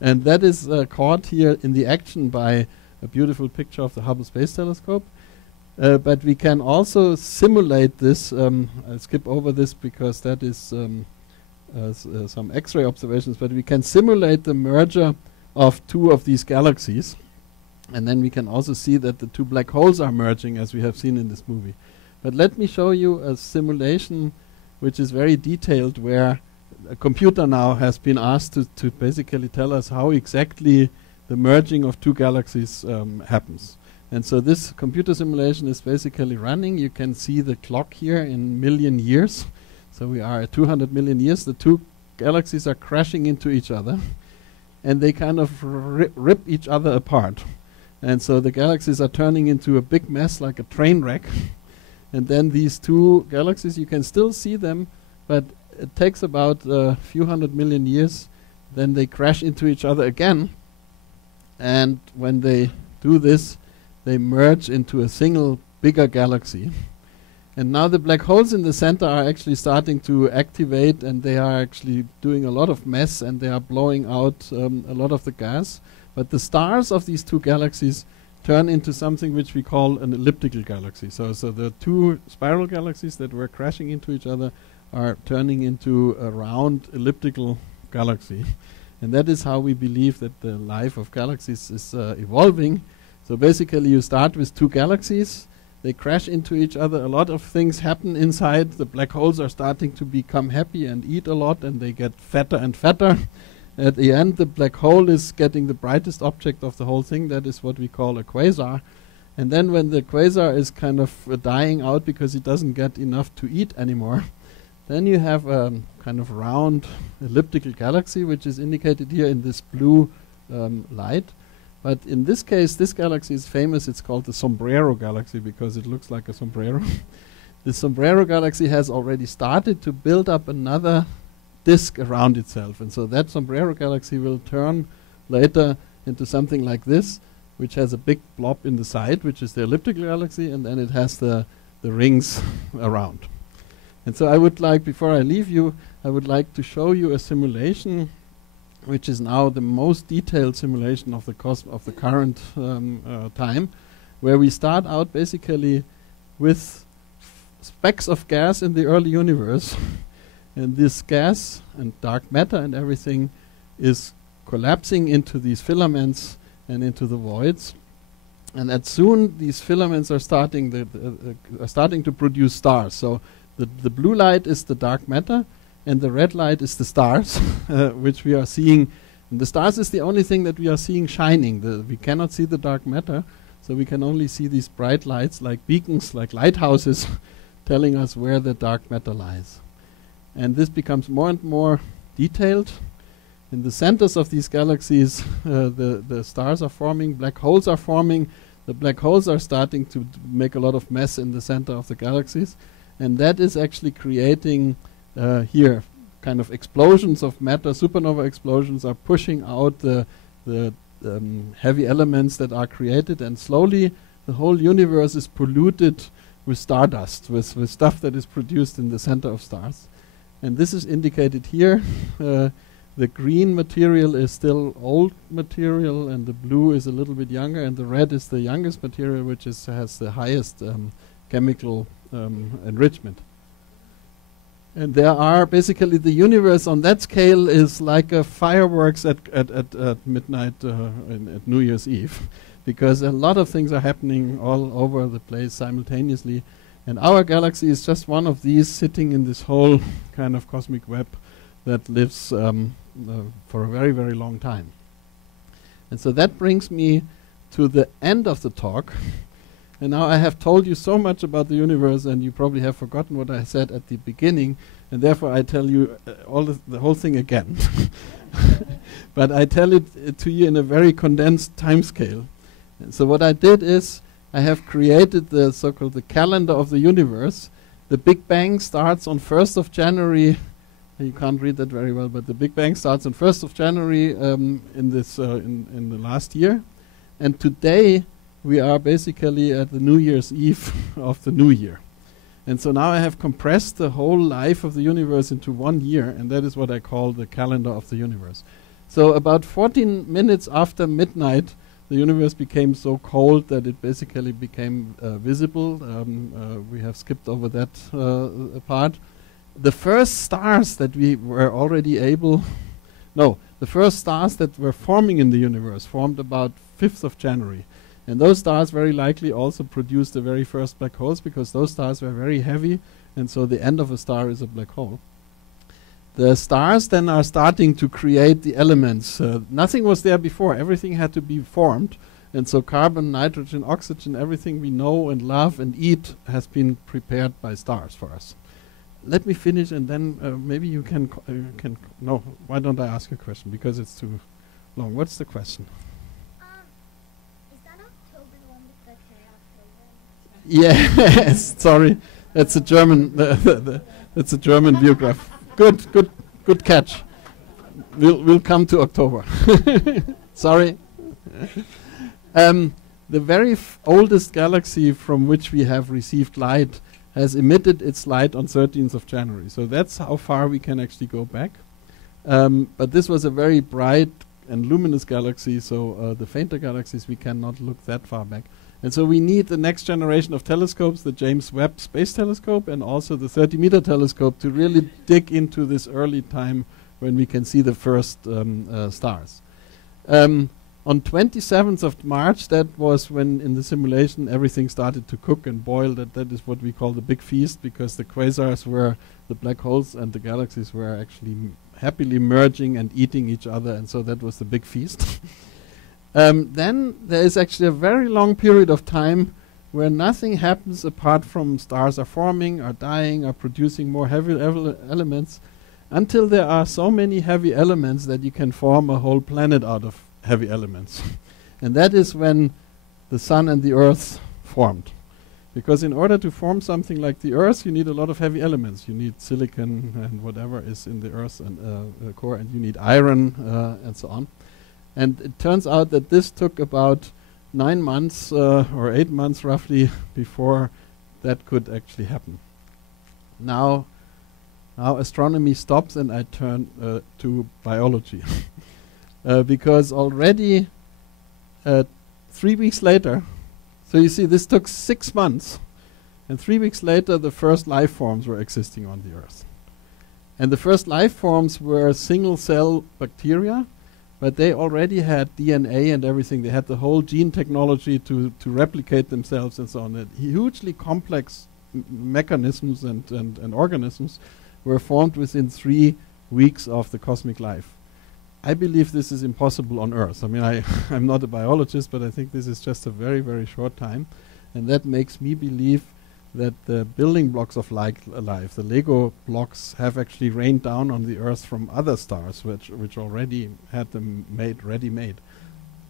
And that is caught here in the action by a beautiful picture of the Hubble Space Telescope. But we can also simulate this. I'll skip over this because that is some X-ray observations. But we can simulate the merger of two of these galaxies. And then we can also see that the two black holes are merging, as we have seen in this movie. But let me show you a simulation which is very detailed, where a computer now has been asked to basically tell us how exactly the merging of two galaxies happens. And so this computer simulation is basically running. You can see the clock here in million years. So we are at 200 million years. The two galaxies are crashing into each other, and they kind of rip each other apart. And so the galaxies are turning into a big mess, like a train wreck. And then these two galaxies, you can still see them, but it takes about a few 100 million years. Then they crash into each other again. And when they do this, they merge into a single bigger galaxy. And now the black holes in the center are actually starting to activate, and they are actually doing a lot of mess, and they are blowing out a lot of the gas. But the stars of these two galaxies turn into something which we call an elliptical galaxy. So the two spiral galaxies that were crashing into each other are turning into a round elliptical galaxy. And that is how we believe that the life of galaxies is evolving. So basically you start with two galaxies, they crash into each other, a lot of things happen inside, the black holes are starting to become happy and eat a lot, and they get fatter and fatter. At the end, the black hole is getting the brightest object of the whole thing. That is what we call a quasar. And then when the quasar is kind of dying out because it doesn't get enough to eat anymore, then you have a kind of round elliptical galaxy, which is indicated here in this blue light. But in this case, this galaxy is famous. It's called the Sombrero Galaxy because it looks like a sombrero. The Sombrero Galaxy has already started to build up another disk around itself, and so that Sombrero Galaxy will turn later into something like this, which has a big blob in the side, which is the elliptical galaxy, and then it has the rings around. And so I would like, before I leave you, I would like to show you a simulation which is now the most detailed simulation of the current time, where we start out basically with specks of gas in the early universe, and this gas and dark matter and everything is collapsing into these filaments and into the voids, and that soon these filaments are starting to produce stars. So the blue light is the dark matter, and the red light is the stars, which we are seeing. And the stars is the only thing that we are seeing shining. We cannot see the dark matter, so we can only see these bright lights like beacons, like lighthouses, telling us where the dark matter lies. And this becomes more and more detailed. In the centers of these galaxies, the stars are forming, black holes are forming. The black holes are starting to make a lot of mess in the center of the galaxies, and that is actually creating here kind of explosions of matter. Supernova explosions are pushing out the heavy elements that are created, and slowly the whole universe is polluted with stardust, with stuff that is produced in the center of stars. And this is indicated here. The green material is still old material, and the blue is a little bit younger, and the red is the youngest material, which has the highest chemical enrichment. And there are basically, the universe on that scale is like a fireworks at midnight at New Year's Eve, because a lot of things are happening all over the place simultaneously. And our galaxy is just one of these, sitting in this whole kind of cosmic web that lives for a very, very long time. And so that brings me to the end of the talk. And now I have told you so much about the universe, and you probably have forgotten what I said at the beginning, and therefore I tell you the whole thing again. But I tell it to you in a very condensed time scale. And so what I did is I have created the so-called the calendar of the universe. The Big Bang starts on 1st of January. You can't read that very well, but the Big Bang starts on 1st of January in the last year. And today we are basically at the New Year's Eve of the new year. And so now I have compressed the whole life of the universe into 1 year, and that is what I call the calendar of the universe. So about 14 minutes after midnight, the universe became so cold that it basically became visible. We have skipped over that part. The first stars that we were already able, the first stars that were forming in the universe formed about 5th of January. And those stars very likely also produced the very first black holes, because those stars were very heavy, and so the end of a star is a black hole. The stars then are starting to create the elements. Nothing was there before. Everything had to be formed. And so carbon, nitrogen, oxygen, everything we know and love and eat has been prepared by stars for us. Let me finish, and then maybe you can no, why don't I ask a question? Because it's too long. What's the question? Is that October the one with the K October? Yes, sorry. That's a German that's a German biograph. Good catch. We'll come to October. Sorry. The very oldest galaxy from which we have received light has emitted its light on 13th of January. So that's how far we can actually go back. But this was a very bright and luminous galaxy, so the fainter galaxies we cannot look that far back. And so we need the next generation of telescopes, the James Webb Space Telescope and also the 30-meter telescope, to really dig into this early time when we can see the first stars. On 27th of March, that was when in the simulation everything started to cook and boil. That is what we call the big feast, because the quasars were, the black holes and the galaxies were actually happily merging and eating each other, and so that was the big feast. Then there is actually a very long period of time where nothing happens apart from stars are forming, are dying, are producing more heavy elements, until there are so many heavy elements that you can form a whole planet out of heavy elements. And that is when the sun and the earth formed. Because in order to form something like the earth, you need a lot of heavy elements. You need silicon and whatever is in the earth and core, and you need iron and so on. And it turns out that this took about 9 months or 8 months roughly before that could actually happen. Now astronomy stops and I turn to biology. Because already 3 weeks later, so you see this took 6 months, and 3 weeks later the first life forms were existing on the Earth. And the first life forms were single cell bacteria, but they already had DNA and everything. They had the whole gene technology to replicate themselves and so on. And hugely complex mechanisms and organisms were formed within 3 weeks of the cosmic life. I believe this is impossible on Earth. I mean, I'm not a biologist, but I think this is just a very, very short time. And that makes me believe that the building blocks of life, the Lego blocks, have actually rained down on the Earth from other stars, which already had them ready-made,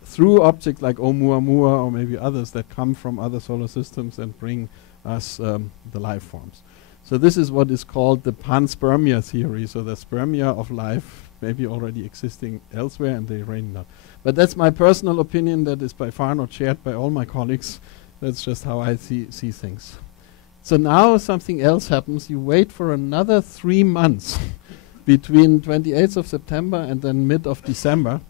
through objects like Oumuamua or maybe others that come from other solar systems and bring us the life forms. So this is what is called the panspermia theory. So the spermia of life maybe already existing elsewhere and they rain down. But that's my personal opinion. That is by far not shared by all my colleagues. That's just how I see things. So now something else happens. You wait for another 3 months between 28th of September and then mid of December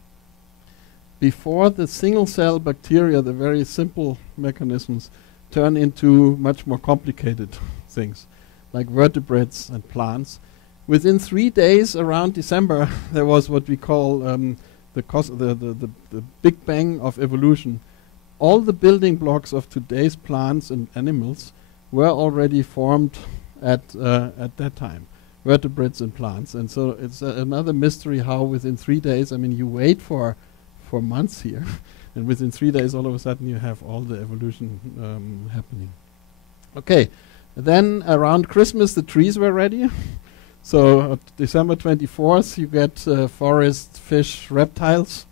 before the single cell bacteria, the very simple mechanisms, turn into much more complicated things like vertebrates and plants. Within 3 days around December there was what we call the Big Bang of evolution. All the building blocks of today's plants and animals were already formed at that time, vertebrates and plants. And so it's another mystery how within 3 days, I mean, you wait for months here, and within 3 days all of a sudden you have all the evolution happening. Okay, then around Christmas the trees were ready. So December 24th you get forest, fish, reptiles.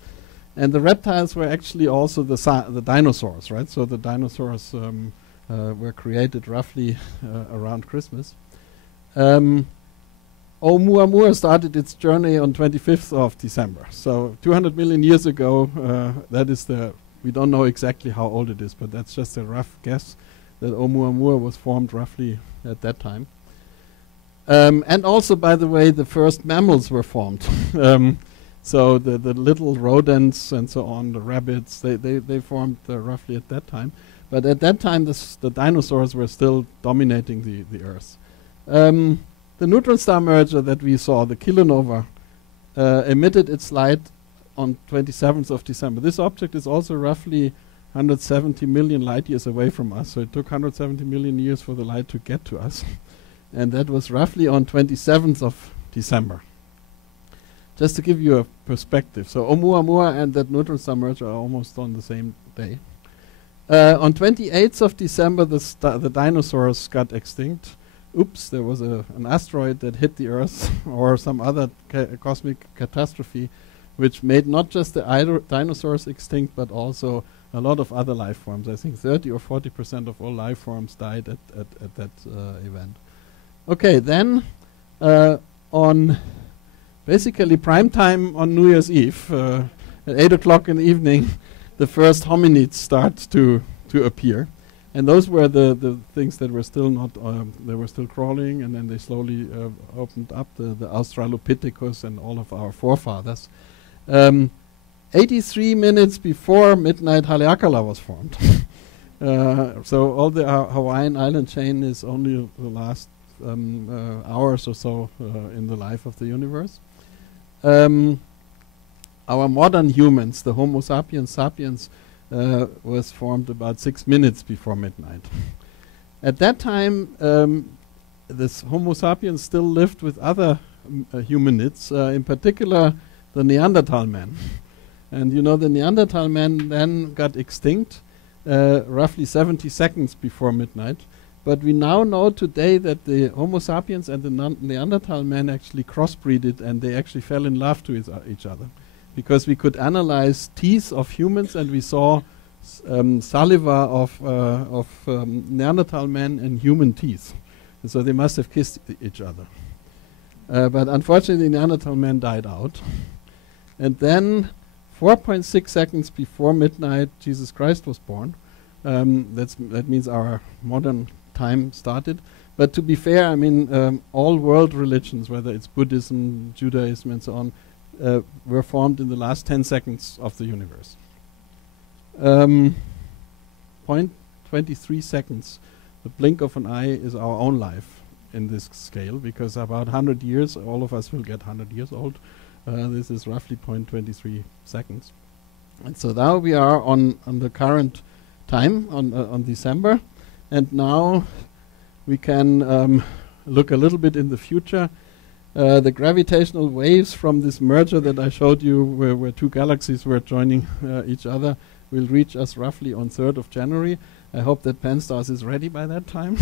And the reptiles were actually also the dinosaurs, right? So the dinosaurs were created roughly around Christmas. Oumuamua started its journey on 25th of December. So 200 million years ago, that is we don't know exactly how old it is, but that's just a rough guess that Oumuamua was formed roughly at that time. And also, by the way, the first mammals were formed. So the little rodents and so on, the rabbits, they formed roughly at that time. But at that time, the dinosaurs were still dominating the Earth. The Neutron Star merger that we saw, the kilonova, emitted its light on 27th of December. This object is also roughly 170 million light years away from us. So it took 170 million years for the light to get to us. And that was roughly on 27th of December. Just to give you a perspective. So Oumuamua and that Neutron Star merger are almost on the same day. On 28th of December, the dinosaurs got extinct. Oops, there was an asteroid that hit the Earth or some other cosmic catastrophe, which made not just the dinosaurs extinct, but also a lot of other life forms. I think 30 or 40% of all life forms died at that event. Okay, then on basically prime time on New Year's Eve, at 8 o'clock in the evening, the first hominids start to appear. And those were the things that were still not, they were still crawling, and then they slowly opened up, the Australopithecus and all of our forefathers. 83 minutes before midnight, Haleakala was formed. So all the Hawaiian island chain is only the last hours or so in the life of the universe. Our modern humans, the Homo sapiens sapiens, was formed about 6 minutes before midnight. At that time, this Homo sapiens still lived with other humanids, in particular the Neanderthal man. And you know, the Neanderthal man then got extinct roughly 70 seconds before midnight. But we now know today that the Homo sapiens and the Neanderthal man actually crossbreeded, and they actually fell in love to each other. Because we could analyze teeth of humans, and we saw saliva of Neanderthal men and human teeth. And so they must have kissed each other. But unfortunately, Neanderthal man died out. And then 4.6 seconds before midnight, Jesus Christ was born. That means our modern time started. But to be fair, I mean, all world religions, whether it's Buddhism, Judaism, and so on, were formed in the last 10 seconds of the universe. 0.23 seconds, the blink of an eye, is our own life in this scale, because about 100 years, all of us will get 100 years old. This is roughly 0.23 seconds. And so now we are on the current time, on December, and now we can look a little bit in the future. The gravitational waves from this merger that I showed you, where two galaxies were joining each other, will reach us roughly on 3rd of January. I hope that Pan-STARRS is ready by that time.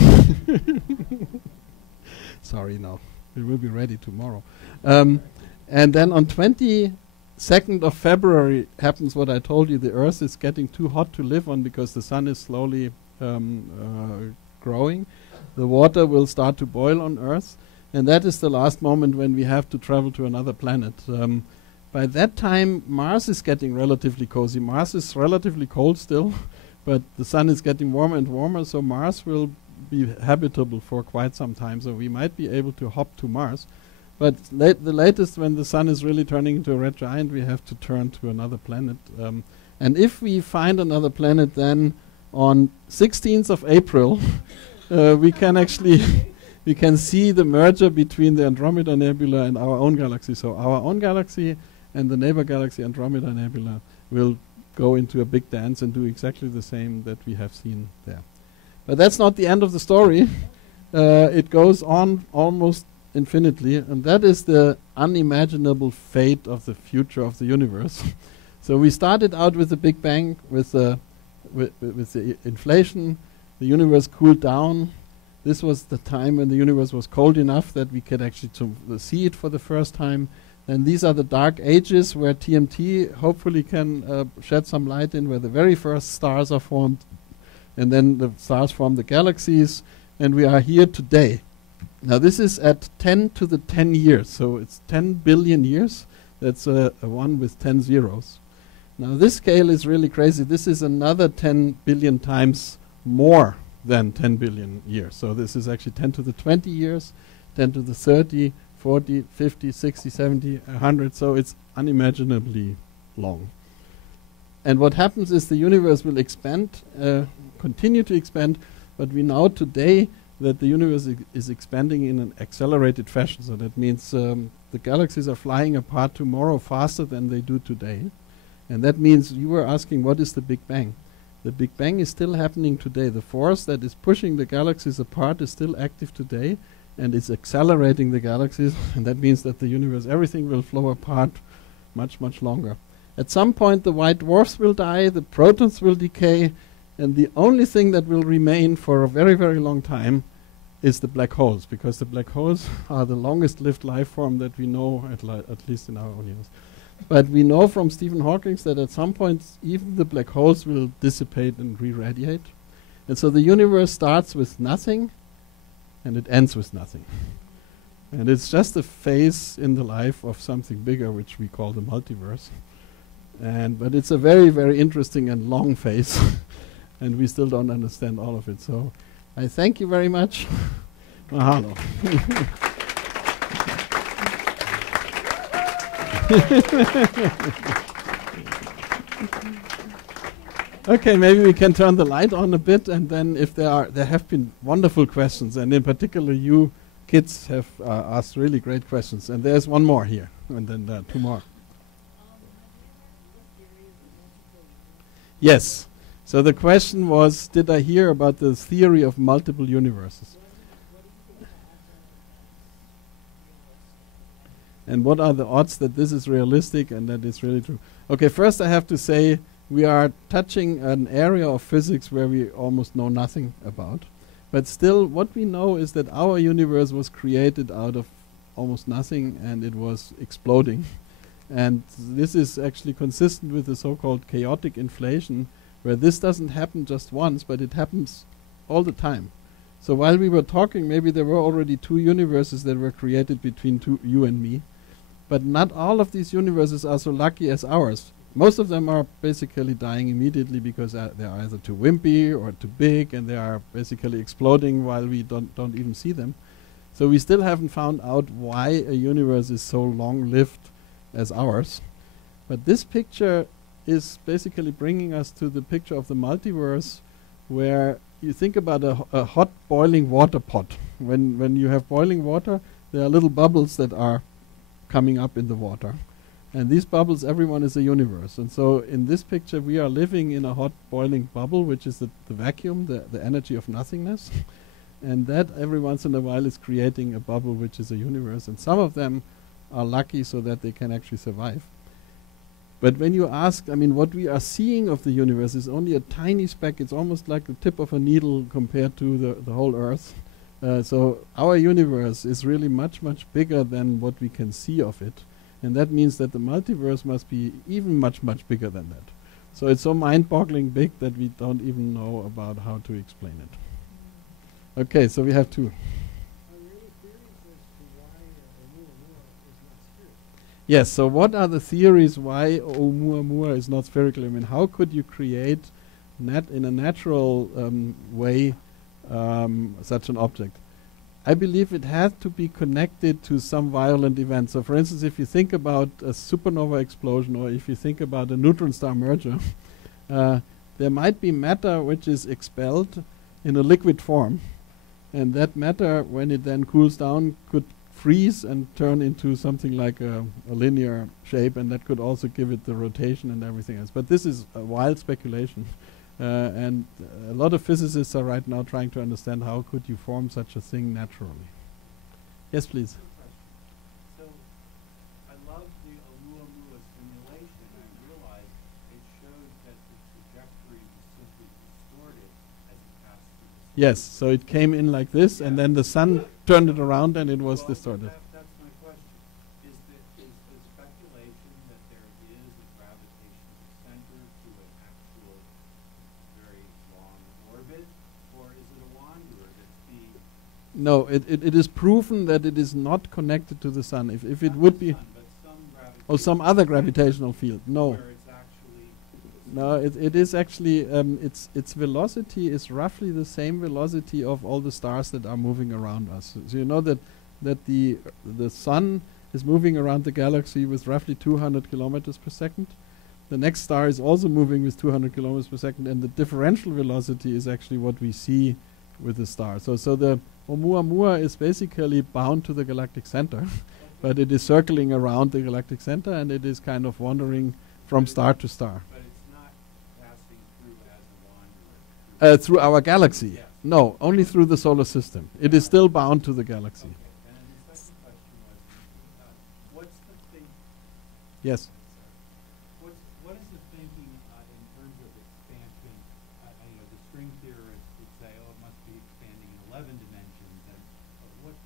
Sorry, no. It will be ready tomorrow. And then on 22nd of February happens what I told you. The Earth is getting too hot to live on because the sun is slowly growing. The water will start to boil on Earth. And that is the last moment when we have to travel to another planet. By that time, Mars is getting relatively cozy. Mars is relatively cold still, but the sun is getting warmer and warmer, so Mars will be habitable for quite some time. So we might be able to hop to Mars. But the latest, when the sun is really turning into a red giant, we have to turn to another planet. And if we find another planet, then on 16th of April, we can actually we can see the merger between the Andromeda Nebula and our own galaxy. So our own galaxy and the neighbor galaxy Andromeda Nebula will go into a big dance and do exactly the same that we have seen there. But that's not the end of the story. It goes on almost infinitely, and that is the unimaginable fate of the future of the universe. So we started out with the Big Bang, with the inflation. The universe cooled down. This was the time when the universe was cold enough that we could actually see it for the first time. And these are the dark ages where TMT hopefully can shed some light in, where the very first stars are formed. And then the stars form the galaxies. And we are here today. Now this is at 10 to the 10 years. So it's 10 billion years. That's a 1 with 10 zeros. Now this scale is really crazy. This is another 10 billion times more than 10 billion years. So this is actually 10 to the 20 years, 10 to the 30, 40, 50, 60, 70, 100. So it's unimaginably long. And what happens is the universe will expand, continue to expand, but we know today that the universe is expanding in an accelerated fashion. So that means the galaxies are flying apart tomorrow faster than they do today. And that means you were asking, what is the Big Bang? The Big Bang is still happening today. The force that is pushing the galaxies apart is still active today, and it's accelerating the galaxies. And that means that the universe, everything will flow apart much, much longer. At some point, the white dwarfs will die, the protons will decay, and the only thing that will remain for a very, very long time is the black holes, because the black holes are the longest-lived life form that we know, at least in our own universe. But we know from Stephen Hawking that at some point even the black holes will dissipate and re-radiate. And so the universe starts with nothing and it ends with nothing. And it's just a phase in the life of something bigger, which we call the multiverse. But it's a very, very interesting and long phase. And we still don't understand all of it. So I thank you very much. Mahalo. Okay, maybe we can turn the light on a bit, and then if there have been wonderful questions, and in particular you kids have asked really great questions, and there's one more here, and then 2 more. Yes. So the question was, did I hear about the theory of multiple universes? And what are the odds that this is realistic and that it's really true? Okay, first I have to say we are touching an area of physics where we almost know nothing about. But still, what we know is that our universe was created out of almost nothing and it was exploding. And this is actually consistent with the so-called chaotic inflation, where this doesn't happen just once, but it happens all the time. So while we were talking, maybe there were already 2 universes that were created between you and me. But not all of these universes are so lucky as ours. most of them are basically dying immediately because they're either too wimpy or too big, and they are basically exploding while we don't even see them. So we still haven't found out why a universe is so long-lived as ours. But this picture is basically bringing us to the picture of the multiverse, where you think about a hot boiling water pot. When you have boiling water, there are little bubbles that are coming up in the water. And these bubbles, everyone is a universe. And so in this picture, we are living in a hot boiling bubble, which is the vacuum, the energy of nothingness. And that every once in a while is creating a bubble which is a universe. And some of them are lucky so that they can actually survive. But when you ask, I mean, what we are seeing of the universe is only a tiny speck. It's almost like the tip of a needle compared to the whole Earth. So our universe is really much, much bigger than what we can see of it. And that means that the multiverse must be even much, much bigger than that. So it's so mind-boggling big that we don't even know about how to explain it. Okay, so we have two. Are there any theories as to why Oumuamua is not spherical? Yes, so what are the theories why Oumuamua is not spherical? I mean, how could you create in a natural way such an object? I believe it has to be connected to some violent event. So for instance, if you think about a supernova explosion, or if you think about a neutron star merger, there might be matter which is expelled in a liquid form. And that matter, when it then cools down, could freeze and turn into something like a linear shape, and that could also give it the rotation and everything else. But this is a wild speculation. And a lot of physicists are right now trying to understand how could you form such a thing naturally. Yes, please. So I love the Oumuamua simulation. I realized it shows that the trajectory is simply distorted as it passed through the sun. Yes, so it came in like this, and then the sun turned it around and it was distorted. That's my question. Is the speculation that there is a gravitational center to an actual very long orbit, or is it a wanderer that's being... No, it is proven that it is not connected to the sun. If it would be... Oh, some other gravitational field. No. Where it's actually... No, it is actually, its velocity is roughly the same velocity of all the stars that are moving around us. So you know that the sun is moving around the galaxy with roughly 200 kilometers per second. The next star is also moving with 200 kilometers per second, and the differential velocity is actually what we see with the star. So the Oumuamua is basically bound to the galactic center, but it is circling around the galactic center, and it is kind of wandering from star to star. But it's not passing through as a wanderer. Through our galaxy? Yes. No, only through the solar system. It is still bound to the galaxy. Okay. And then the second question was, what's the thing? Yes. What is the thinking in terms of expansion? The string theorists would say, oh, it must be expanding in 11 dimensions. And what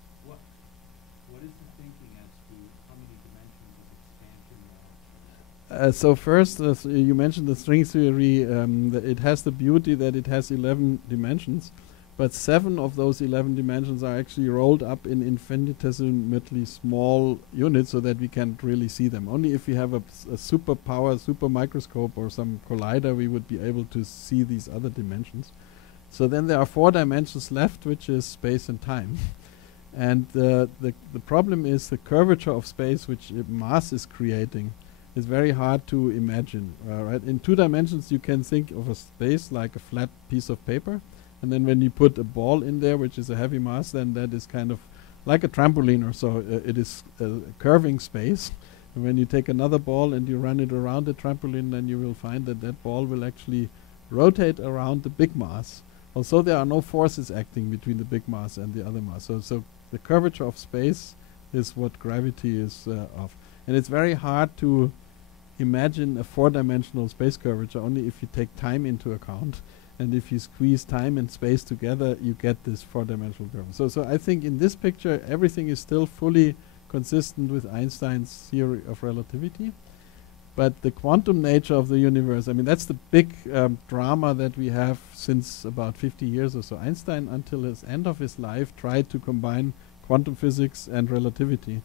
is the thinking as to how many dimensions of expansion there are? So first, you mentioned the string theory. It has the beauty that it has 11 dimensions, but 7 of those 11 dimensions are actually rolled up in infinitesimally small units so that we can't really see them. Only if we have a super microscope or some collider, we would be able to see these other dimensions. So then there are 4 dimensions left, which is space and time. And the problem is the curvature of space, which mass is creating, is very hard to imagine. Right? In 2 dimensions, you can think of a space like a flat piece of paper. And then when you put a ball in there, which is a heavy mass, then that is kind of like a trampoline or so. It is a curving space. And when you take another ball and you run it around the trampoline, then you will find that that ball will actually rotate around the big mass. Also, there are no forces acting between the big mass and the other mass. So the curvature of space is what gravity is of. And it's very hard to imagine a 4-dimensional space curvature only if you take time into account. And if you squeeze time and space together, you get this 4-dimensional curve. So I think in this picture, everything is still fully consistent with Einstein's theory of relativity. But the quantum nature of the universe, I mean, that's the big drama that we have since about 50 years or so. Einstein, until his end of his life, tried to combine quantum physics and relativity.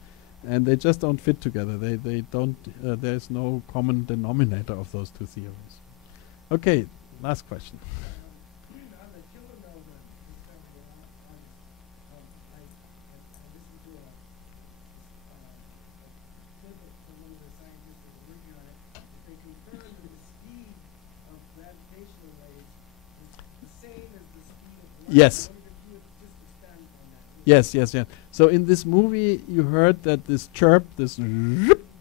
and they just don't fit together. They don't. There's no common denominator of those two theories. Okay, last question. Yes. Yes. So in this movie, you heard that this chirp, this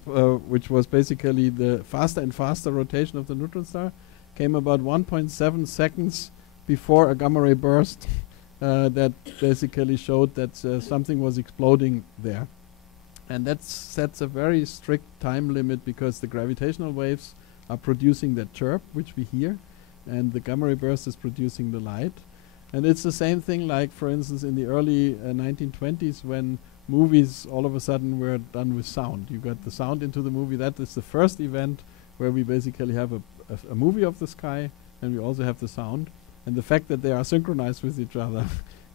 which was basically the faster and faster rotation of the neutron star, came about 1.7 seconds before a gamma ray burst that basically showed that something was exploding there. And that sets a very strict time limit because the gravitational waves are producing that chirp, which we hear, and the gamma ray burst is producing the light. And it's the same thing like, for instance, in the early 1920s when movies all of a sudden were done with sound. You got the sound into the movie. That is the first event where we basically have a movie of the sky, and we also have the sound. And the fact that they are synchronized with each other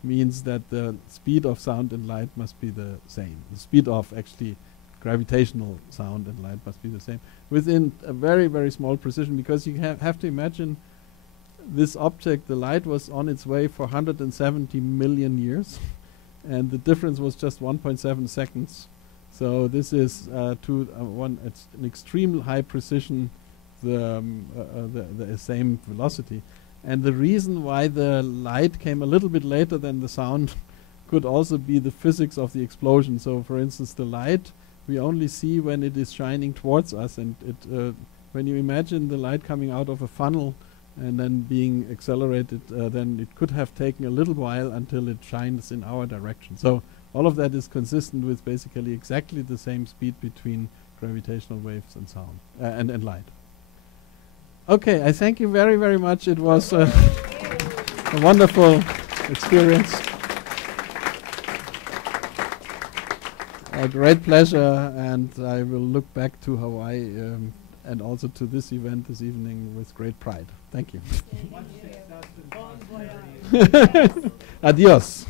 means that the speed of sound and light must be the same. The speed of actually gravitational sound and light must be the same within a very, very small precision, because you have to imagine this object, the light was on its way for 170 million years, and the difference was just 1.7 seconds. So this is it's an extreme high precision, the same velocity. And the reason why the light came a little bit later than the sound could also be the physics of the explosion. So for instance, the light we only see when it is shining towards us, and when you imagine the light coming out of a funnel and then being accelerated, then it could have taken a little while until it shines in our direction. So all of that is consistent with basically exactly the same speed between gravitational waves and sound and light. Okay, I thank you very, very much. It was a wonderful experience. A great pleasure, and I will look back to Hawaii and also to this event this evening with great pride. Thank you. Adios.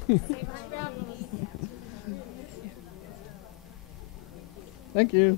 Thank you.